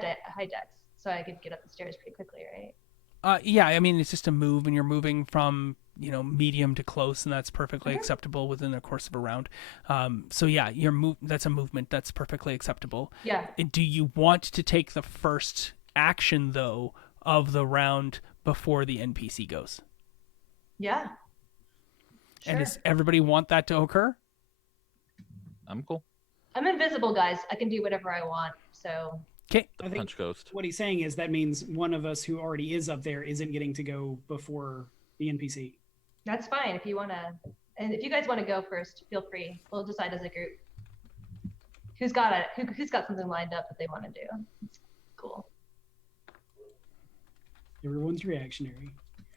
dex, so I could get up the stairs pretty quickly, right? Yeah, I mean, it's just a move, and you're moving from, medium to close, and that's perfectly acceptable within the course of a round. So yeah, that's a movement. That's perfectly acceptable. Yeah. Do you want to take the first action, though, of the round before the NPC goes? Yeah. And Sure. does everybody want that to occur? I'm cool. I'm invisible, guys. I can do whatever I want. So Okay. The I think- punch ghost. What he's saying is that means one of us who already is up there isn't getting to go before the NPC. that's fine if you want to. And if you guys want to go first, feel free. We'll decide as a group. Who's got something lined up that they want to do? Cool. Everyone's reactionary.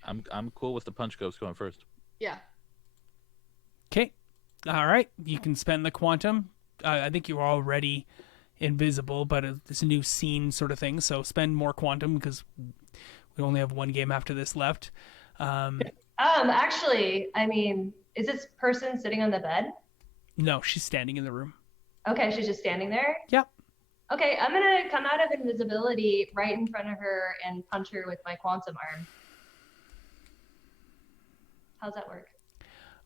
I'm cool with the punch ghost going first. Yeah. Okay. All right. You can spend the quantum. I think you're already invisible, but it's a new scene sort of thing. So spend more quantum because we only have one game after this left. Actually, I mean, is this person sitting on the bed? No, she's standing in the room. Okay, she's just standing there? Yep. Okay, I'm gonna come out of invisibility right in front of her and punch her with my quantum arm. How's that work?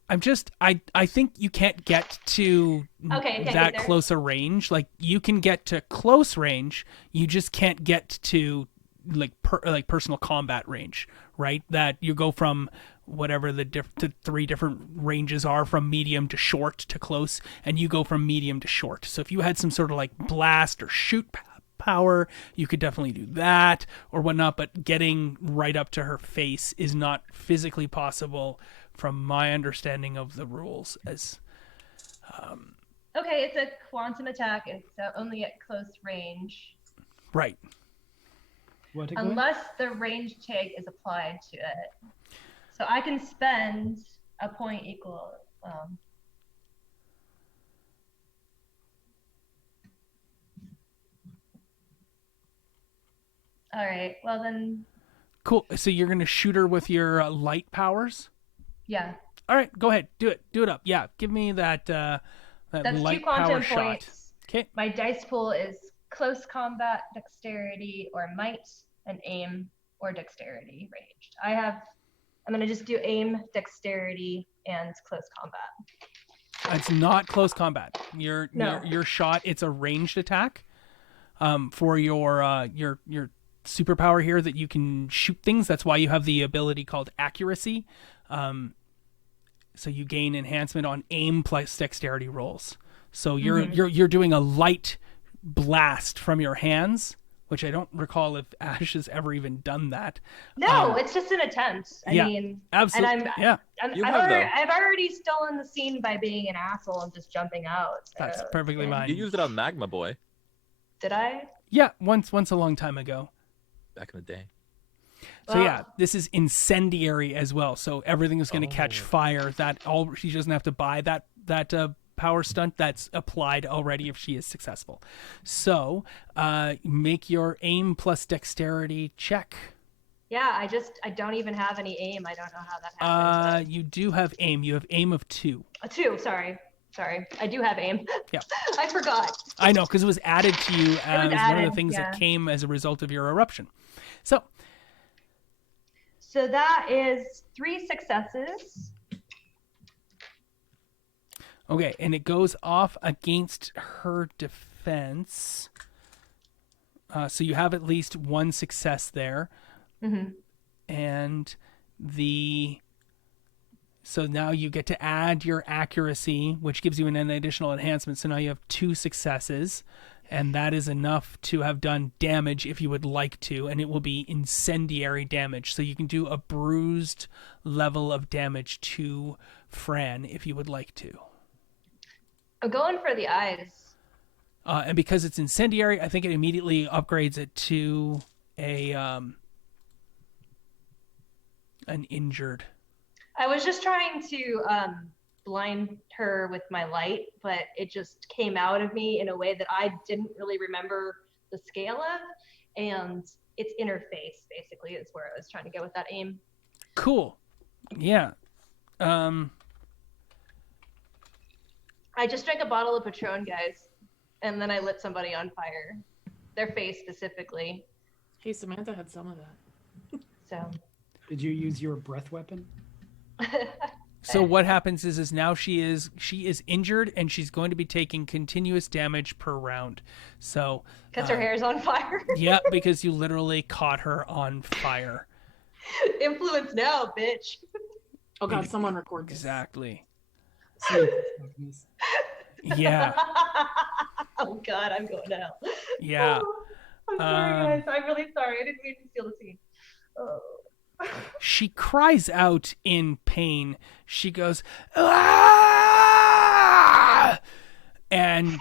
I think you can't get to Okay, can't that get there. close a range. Like you can get to close range, you just can't get to like personal combat range, right? That you go from whatever the 3 different ranges are from medium to short to close, and you go from medium to short. So if you had some sort of like blast or shoot power, you could definitely do that or whatnot, but getting right up to her face is not physically possible from my understanding of the rules. As Okay, it's a quantum attack. It's only at close range. right. What Unless the range tag is applied to it. So I can spend a point equal. All right. Well then. Cool. So you're gonna shoot her with your light powers? Yeah. All right. Go ahead. Do it. Do it up. Yeah. Give me that. That That's light 2 quantum power shot. points. Okay. My dice pool is close combat, dexterity, or might, and aim or dexterity ranged. I'm gonna just do aim, dexterity, and close combat. It's not close combat. No. Your shot. It's a ranged attack. For your superpower here that you can shoot things. That's why you have the ability called accuracy. So you gain enhancement on aim plus dexterity rolls. So you're doing a light blast from your hands, which I don't recall if Ash has ever even done that. No, it's just an attempt. I mean, absolutely. and I've already stolen the scene by being an asshole and just jumping out. So That's perfectly fine. You used it on Magma Boy Did I? Yeah, once a long time ago. back in the day. So yeah, this is incendiary as well. So everything is going to catch fire. She doesn't have to buy that power stunt. That's applied already if she is successful. So make your aim plus dexterity check. Yeah, I don't even have any aim. I don't know how that happened. You do have aim. You have aim of 2. 2. Sorry. I do have aim. Yeah. I forgot. I know, because it was added to you as one of the things yeah. that came as a result of your eruption. So that is 3 successes. okay, and it goes off against her defense. So you have at least 1 success there. Mm-hmm. And so now you get to add your accuracy, which gives you an additional enhancement. So now you have 2 successes, and that is enough to have done damage if you would like to, and it will be incendiary damage. So you can do a bruised level of damage to Fran if you would like to. I'm going for the eyes. And because it's incendiary, I think it immediately upgrades it to an injured. I was just trying to blind her with my light, but it just came out of me in a way that I didn't really remember the scale of, and its interface basically is where I was trying to go with that aim. Cool. Yeah. I just drank a bottle of Patron, guys, and then I lit somebody on fire. Their face specifically. Hey, Samantha had some of that. So. Did you use your breath weapon? So what happens is now she is injured, and she's going to be taking continuous damage per round. So because her hair's on fire. Yeah, because you literally caught her on fire. Influence now, bitch. Oh god, someone record this. Exactly. Self-darkness. Yeah. Oh god, I'm going to hell. Yeah. I'm sorry, guys. I'm really sorry. I didn't mean to steal the scene. Oh. She cries out in pain. She goes, "Ah!" And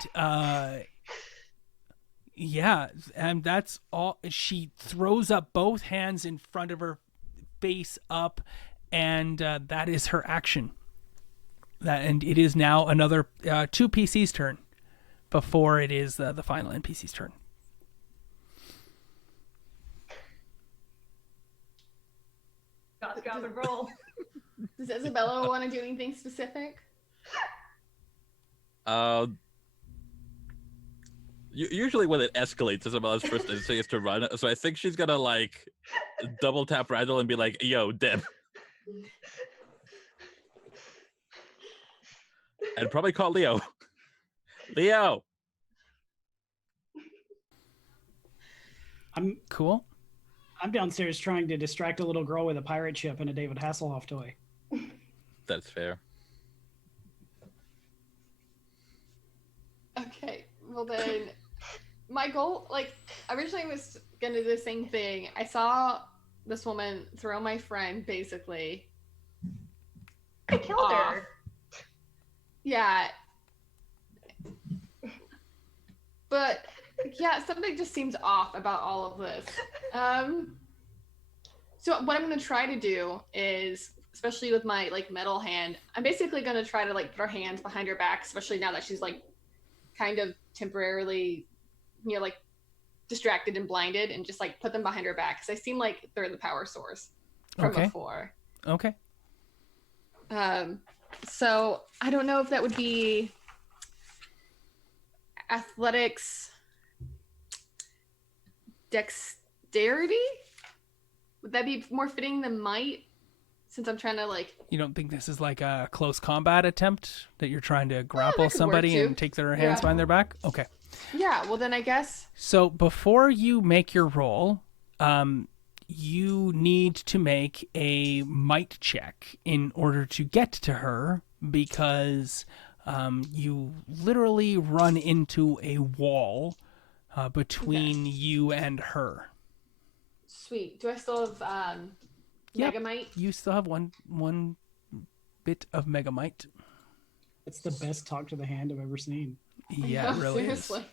yeah, and that's all. She throws up both hands in front of her, face up, and that is her action. And it is now another 2 PC's turn before it is the final NPC's turn. Got the roll. Does Isabella want to do anything specific? Usually when it escalates, Isabella's first instinct is to run. So I think she's gonna like double tap Randall and be like, "Yo, Deb," and probably call Leo. Leo. I'm cool. I'm downstairs trying to distract a little girl with a pirate ship and a David Hasselhoff toy. That's fair. Okay, well then, my goal, like, originally was gonna do the same thing. I saw this woman throw my friend, basically. I killed her. Yeah. But, yeah, something just seems off about all of this. So what I'm gonna try to do is, especially with my, like, metal hand, I'm basically gonna try to, like, put her hands behind her back, especially now that she's, like, kind of temporarily, you know, like, distracted and blinded, and just, like, put them behind her back, because I seem like they're the power source from before. Okay. So I don't know if that would be athletics, dexterity. Would that be more fitting than might? Since I'm trying to, like... You don't think this is like a close combat attempt that you're trying to grapple that could work somebody too. and take their hands behind their back? Okay. Yeah, well then I guess... So before you make your roll, you need to make a might check in order to get to her, because you literally run into a wall between you and her. Sweet. Do I still have Yep. Megamite? You still have one bit of Megamite. It's the best talk to the hand I've ever seen. Yeah, it really Seriously.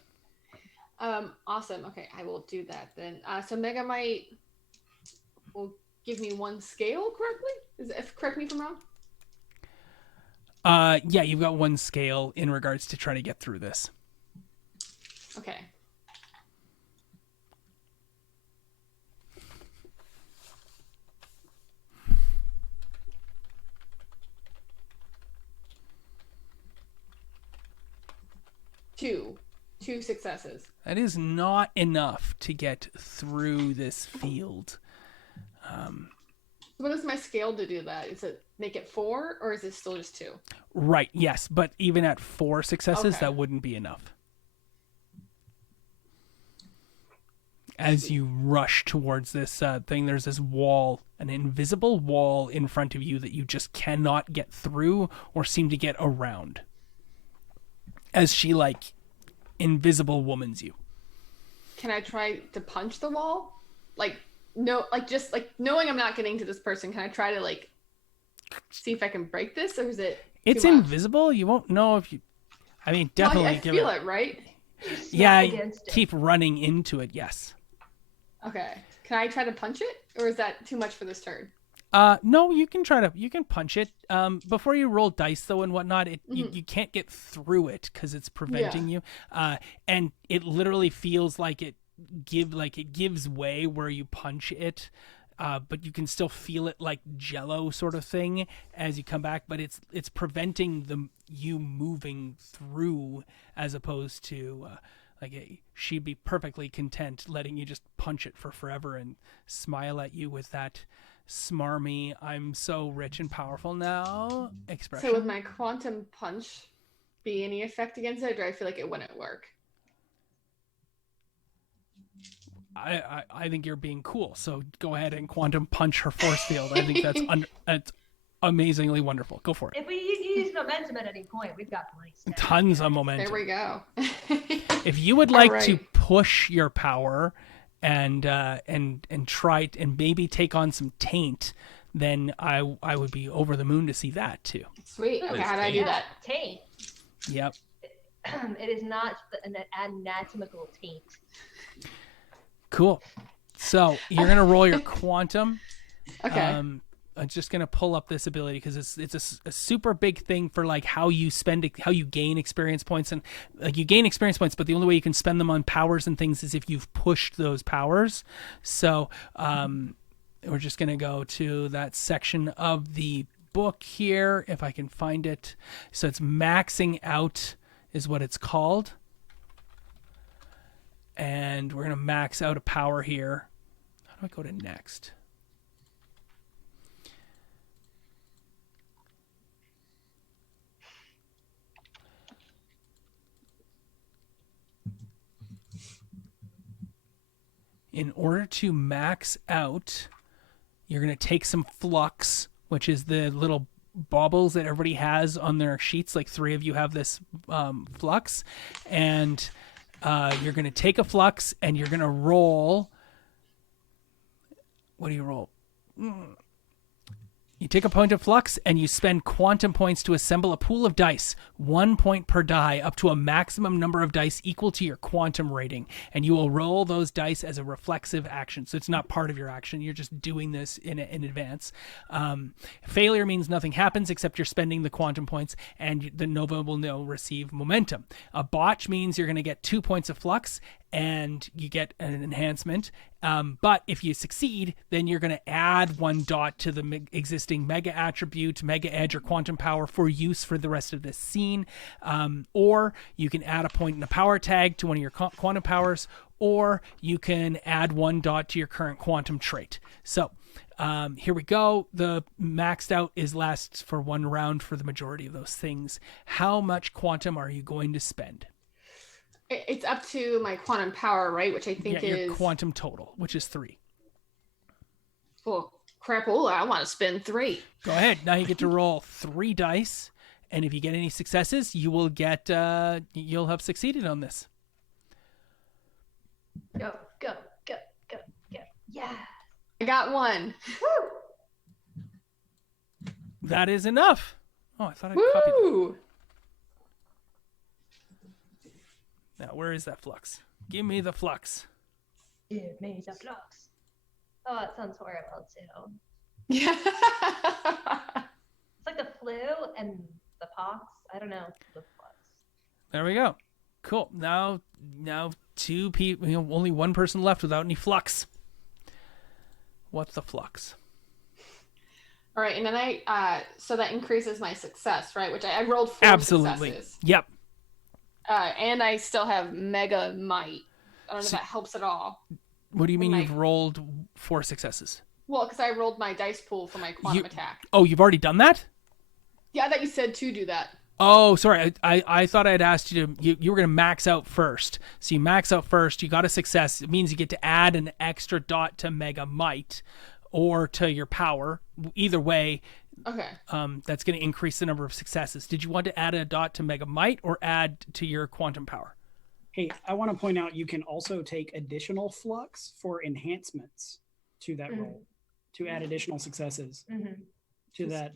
Awesome. Okay, I will do that then. So Megamite will give me one scale, correctly? Correct me if I'm wrong? Yeah, you've got one scale in regards to trying to get through this. Okay. Two successes. That is not enough to get through this field. What is my scale to do that? Is it make it 4, or is it still just 2? Right, yes, but even at 4 successes, Okay. that wouldn't be enough. As you rush towards this thing, there's this wall, an invisible wall in front of you that you just cannot get through or seem to get around. As she, like, invisible womans you. Can I try to punch the wall? Like, no, like, just, like, knowing I'm not getting to this person, can I try to, like, see if I can break this, or is it It's too much? invisible. You won't know if you... I mean, definitely Well, I give feel it... it, right? Yeah, Against it. keep running into it, yes. Okay. Can I try to punch it, or is that too much for this turn? No, you can punch it. Before you roll dice though and whatnot, you can't get through it because it's preventing you. And it literally feels like it gives way where you punch it. But you can still feel it like jello sort of thing as you come back, but it's preventing you moving through, as opposed to she'd be perfectly content letting you just punch it for forever and smile at you with that smarmy "I'm so rich and powerful now" expression. So would my quantum punch be any effect against it, or do I feel like it wouldn't work? I think you're being cool, so go ahead and quantum punch her force field. I think that's amazingly wonderful. Go for it. If we use momentum at any point, we've got plenty. Tons of momentum. There we go. If you would like to Alright. push your power and try and maybe take on some taint, then I would be over the moon to see that too. Sweet. Okay, how do I do that? Taint. Yep. It is not an anatomical taint. Cool. So you're gonna roll your quantum. Okay. I'm just gonna pull up this ability because it's a super big thing for like how you gain experience points, and like you gain experience points, but the only way you can spend them on powers and things is if you've pushed those powers. So we're just gonna go to that section of the book here if I can find it. So it's maxing out is what it's called. And we're going to max out a power here. How do I go to next? in order to max out, you're going to take some flux, which is the little baubles that everybody has on their sheets. Like 3 of you have this flux, and you're going to take a flux and you're going to roll. What do you roll? You take a point of flux and you spend quantum points to assemble a pool of dice, 1 point per die, up to a maximum number of dice equal to your quantum rating. And you will roll those dice as a reflexive action. So it's not part of your action. You're just doing this in advance. Failure means nothing happens except you're spending the quantum points, and the Nova will now receive momentum. A botch means you're going to get 2 points of flux and you get an enhancement. But if you succeed, then you're going to add 1 dot to the existing mega attribute, mega edge, or quantum power for use for the rest of this scene. Or you can add a point in a power tag to one of your quantum powers, or you can add 1 dot to your current quantum trait. So here we go. The maxed out is lasts for 1 round for the majority of those things. How much quantum are you going to spend? It's up to my quantum power, right? Which I think is your quantum total, which is 3. Well, crapola, I want to spend 3. Go ahead. Now you get to roll 3 dice, and if you get any successes, you will get you'll have succeeded on this. Go, go, go, go, go. Yeah. I got 1. Woo! That is enough. Oh, I thought I copied that. Woo! Now, where is that flux? Give me the flux. Give me the flux. Oh, it sounds horrible too. Yeah. It's like the flu and the pox. I don't know. The flux. There we go. Cool. Now 2 people, only 1 person left without any flux. What's the flux? All right, and then so that increases my success, right? Which I rolled 4 Absolutely. successes. Yep. And I still have Mega Might. I don't know if that helps at all. What do you mean you've rolled 4 successes? Well, because I rolled my dice pool for my quantum attack. Oh, you've already done that? Yeah, I thought you said to do that. Oh, sorry. I thought I'd asked you to. You were going to max out first. So you max out first. You got a success. It means you get to add an extra dot to Mega Might or to your power. Either way. Okay. That's going to increase the number of successes. Did you want to add a dot to Mega Might or add to your quantum power? Hey, I want to point out you can also take additional flux for enhancements to that roll to add additional successes to that.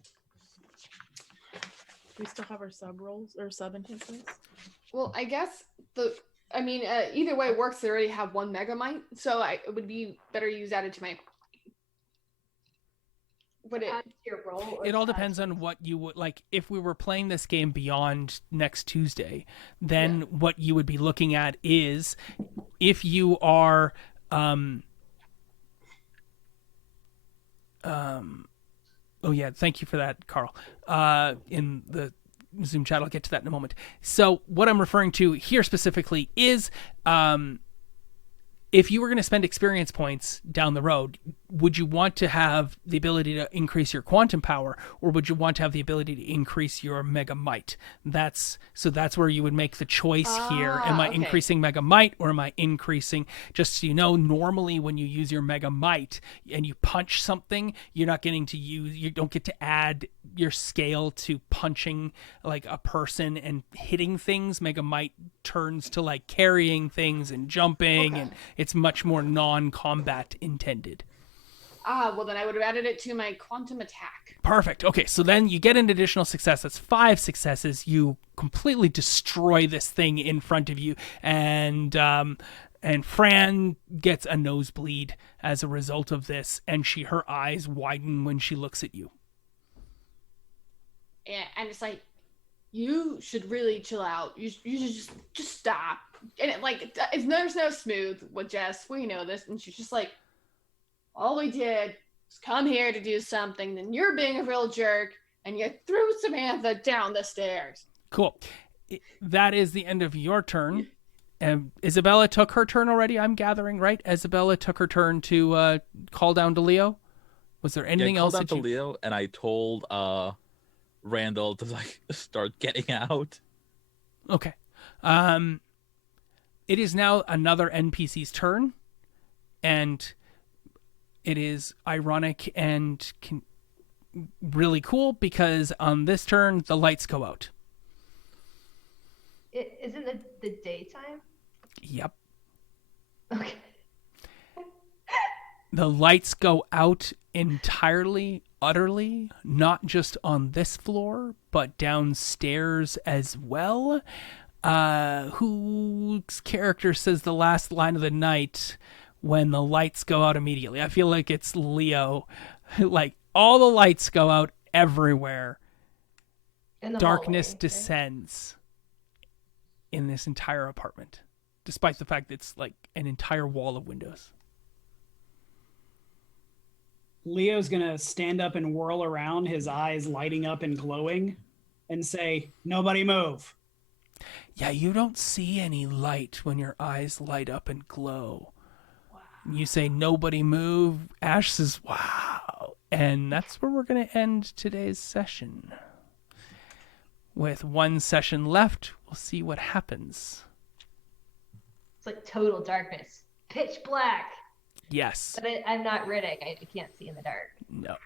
Do we still have our sub rolls or sub enhancements? Well, I guess either way works. They already have 1 Mega Might, so it would be better use added to my. Would it? Your roll, or It all depends on what you would like. If we were playing this game beyond next Tuesday, then what you would be looking at is if you are oh yeah, thank you for that, Carl. In the Zoom chat, I'll get to that in a moment. So what I'm referring to here specifically is if you were going to spend experience points down the road, would you want to have the ability to increase your quantum power, or would you want to have the ability to increase your Mega Might? That's where you would make the choice here. Am I increasing Mega Might, or am I increasing, just so you know, normally when you use your Mega Might and you punch something, you don't get to add your scale to punching like a person and hitting things. Mega Might turns to like carrying things and jumping, and it's much more non-combat intended. Well, then I would have added it to my quantum attack. Perfect. Okay, so then you get an additional success. That's 5 successes. You completely destroy this thing in front of you, and Fran gets a nosebleed as a result of this, and her eyes widen when she looks at you. Yeah, and it's like, you should really chill out. You should just stop. And there's no smooth with Jess. We know this, and she's just like, all we did was come here to do something, then you're being a real jerk, and you threw Samantha down the stairs. Cool. That is the end of your turn. Isabella took her turn already, I'm gathering, right? Isabella took her turn to call down to Leo. Was there anything else? I called down to Leo, and I told Randall to start getting out. Okay. It is now another NPC's turn. and it is ironic and really cool because on this turn the lights go out. Isn't it the daytime? Yep. Okay. The lights go out entirely, utterly, not just on this floor, but downstairs as well. Whose character says the last line of the night when the lights go out immediately? I feel like it's Leo. Like, all the lights go out everywhere. In the Darkness hallway, right? descends in this entire apartment, despite the fact that it's like an entire wall of windows. Leo's gonna stand up and whirl around, his eyes lighting up and glowing, and say, "Nobody move." Yeah, you don't see any light when your eyes light up and glow. Wow. You say, "Nobody move." Ash says, "Wow." And that's where we're going to end today's session. With one session left, we'll see what happens. It's like total darkness, pitch black. Yes. But I'm not Riddick. I can't see in the dark. No.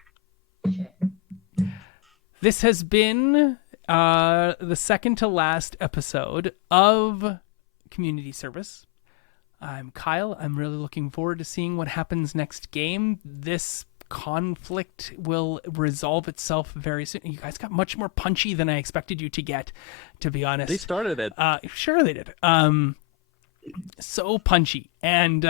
This has been the second to last episode of Community Service. I'm Kyle. I'm really looking forward to seeing what happens next game. This conflict will resolve itself very soon. You guys got much more punchy than I expected you to get, to be honest. They started it. Sure they did. So punchy. And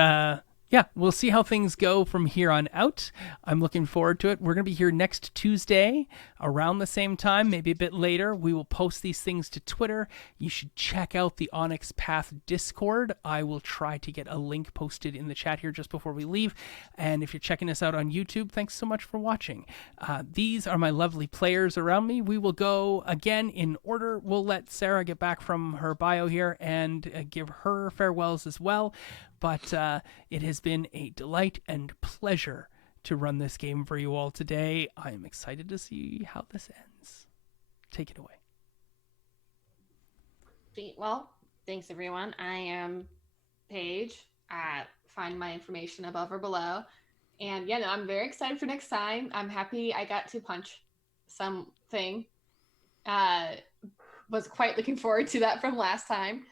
yeah, we'll see how things go from here on out. I'm looking forward to it. We're going to be here next Tuesday around the same time, maybe a bit later. We will post these things to Twitter. You should check out the Onyx Path Discord. I will try to get a link posted in the chat here just before we leave. And if you're checking us out on YouTube, thanks so much for watching. These are my lovely players around me. We will go again in order. We'll let Sarah get back from her bio here and give her farewells as well. But it has been a delight and pleasure to run this game for you all today. I am excited to see how this ends. Take it away. Sweet. Well, thanks everyone. I am Paige. Find my information above or below. And yeah, no, I'm very excited for next time. I'm happy I got to punch something. Was quite looking forward to that from last time.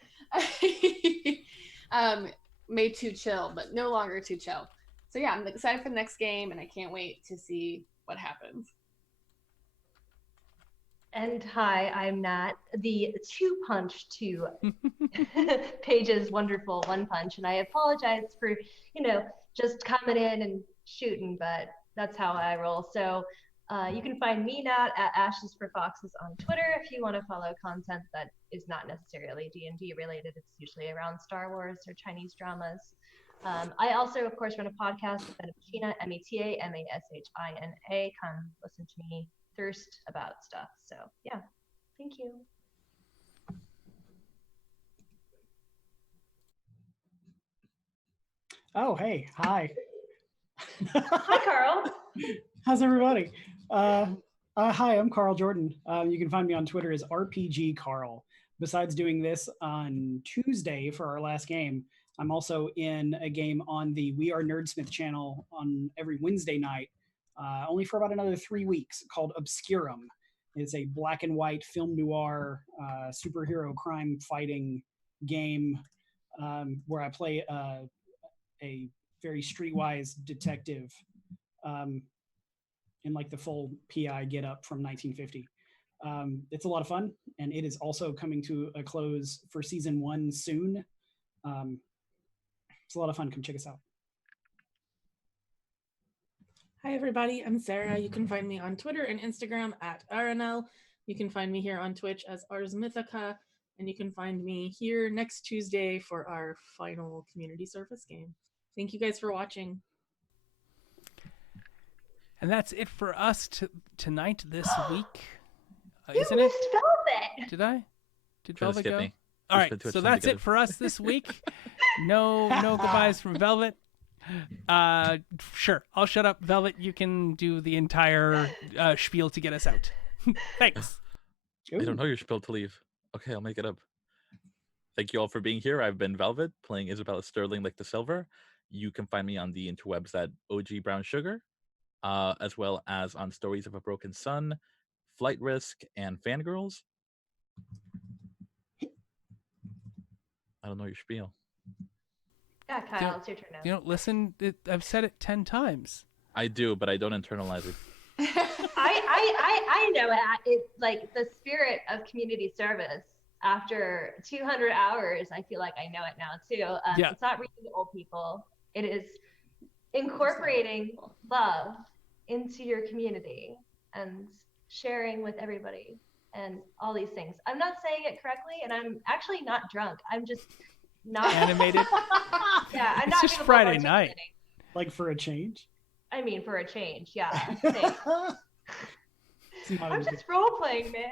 Made too chill, but no longer too chill. So yeah, I'm excited for the next game, and I can't wait to see what happens. And hi, I'm Nat, the two punch to Paige's wonderful one punch. And I apologize for, just coming in and shooting, but that's how I roll. So you can find me, Nat, at Ashes for Foxes on Twitter if you want to follow content that is not necessarily D&D related. It's usually around Star Wars or Chinese dramas. I also, of course, run a podcast with Machina, METAMASHINA. Come listen to me thirst about stuff. So yeah, thank you. Oh, hey, hi. Hi, Carl. How's everybody? Hi, I'm Carl Jordan. You can find me on Twitter as RPG Carl. Besides doing this on Tuesday for our last game, I'm also in a game on the We Are Nerdsmith channel on every Wednesday night, only for about another 3 weeks, called Obscurum. It's a black and white film noir superhero crime fighting game where I play a very streetwise detective in like the full PI get up from 1950. It's a lot of fun, and it is also coming to a close for season 1 soon. It's a lot of fun. Come check us out. Hi, everybody. I'm Sarah. You can find me on Twitter and Instagram at RNL. You can find me here on Twitch as Ars Mythica, and you can find me here next Tuesday for our final community service game. Thank you guys for watching. And that's it for us tonight, this week. You Isn't it? missed Velvet. Did I? Did Try to Velvet skip go? me. All We right, spent too much so time that's it together. for us this week. No goodbyes from Velvet. Sure, I'll shut up. Velvet, you can do the entire spiel to get us out. Thanks. I don't know your spiel to leave. Okay, I'll make it up. Thank you all for being here. I've been Velvet, playing Isabella Sterling like the Silver, You can find me on the interwebs at OG Brown Sugar, as well as on Stories of a Broken Sun, Flight Risk, and Fangirls. I don't know your spiel. Yeah, Kyle, it's your turn now. You don't listen. I've said it 10 times. I do, but I don't internalize it. I know it. It's like the spirit of community service. After 200 hours, I feel like I know it now too. Yeah. It's not reading to old people. It is incorporating love into your community and sharing with everybody and all these things. I'm not saying it correctly, and I'm actually not drunk. I'm just not Animated. Yeah, I'm It's not just being Friday above night. articulating. Like for a change. I mean, for a change, yeah. Thanks. It's not I'm a- just role playing, man.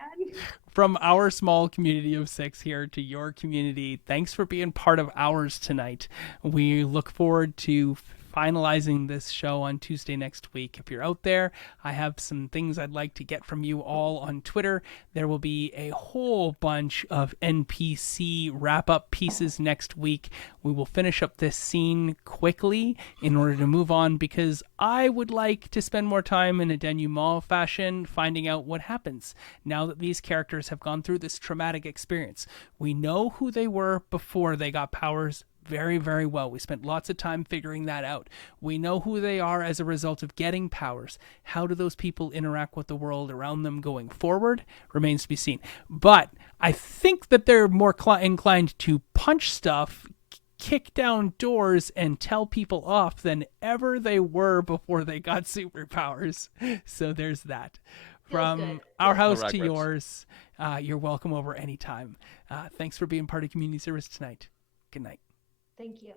From our small community of 6 here to your community, thanks for being part of ours tonight. We look forward to finalizing this show on Tuesday next week. If you're out there, I have some things I'd like to get from you all on Twitter. There will be a whole bunch of NPC wrap-up pieces next week. We will finish up this scene quickly in order to move on, because I would like to spend more time in a denouement fashion finding out what happens now that these characters have gone through this traumatic experience. We know who they were before they got powers very, very well. We spent lots of time figuring that out. We know who they are as a result of getting powers. How do those people interact with the world around them going forward? Remains to be seen. But I think that they're more inclined to punch stuff, kick down doors, and tell people off than ever they were before they got superpowers. So there's that. From good. our house to Records. yours, you're welcome over anytime. Thanks for being part of community service tonight. Good night. Thank you.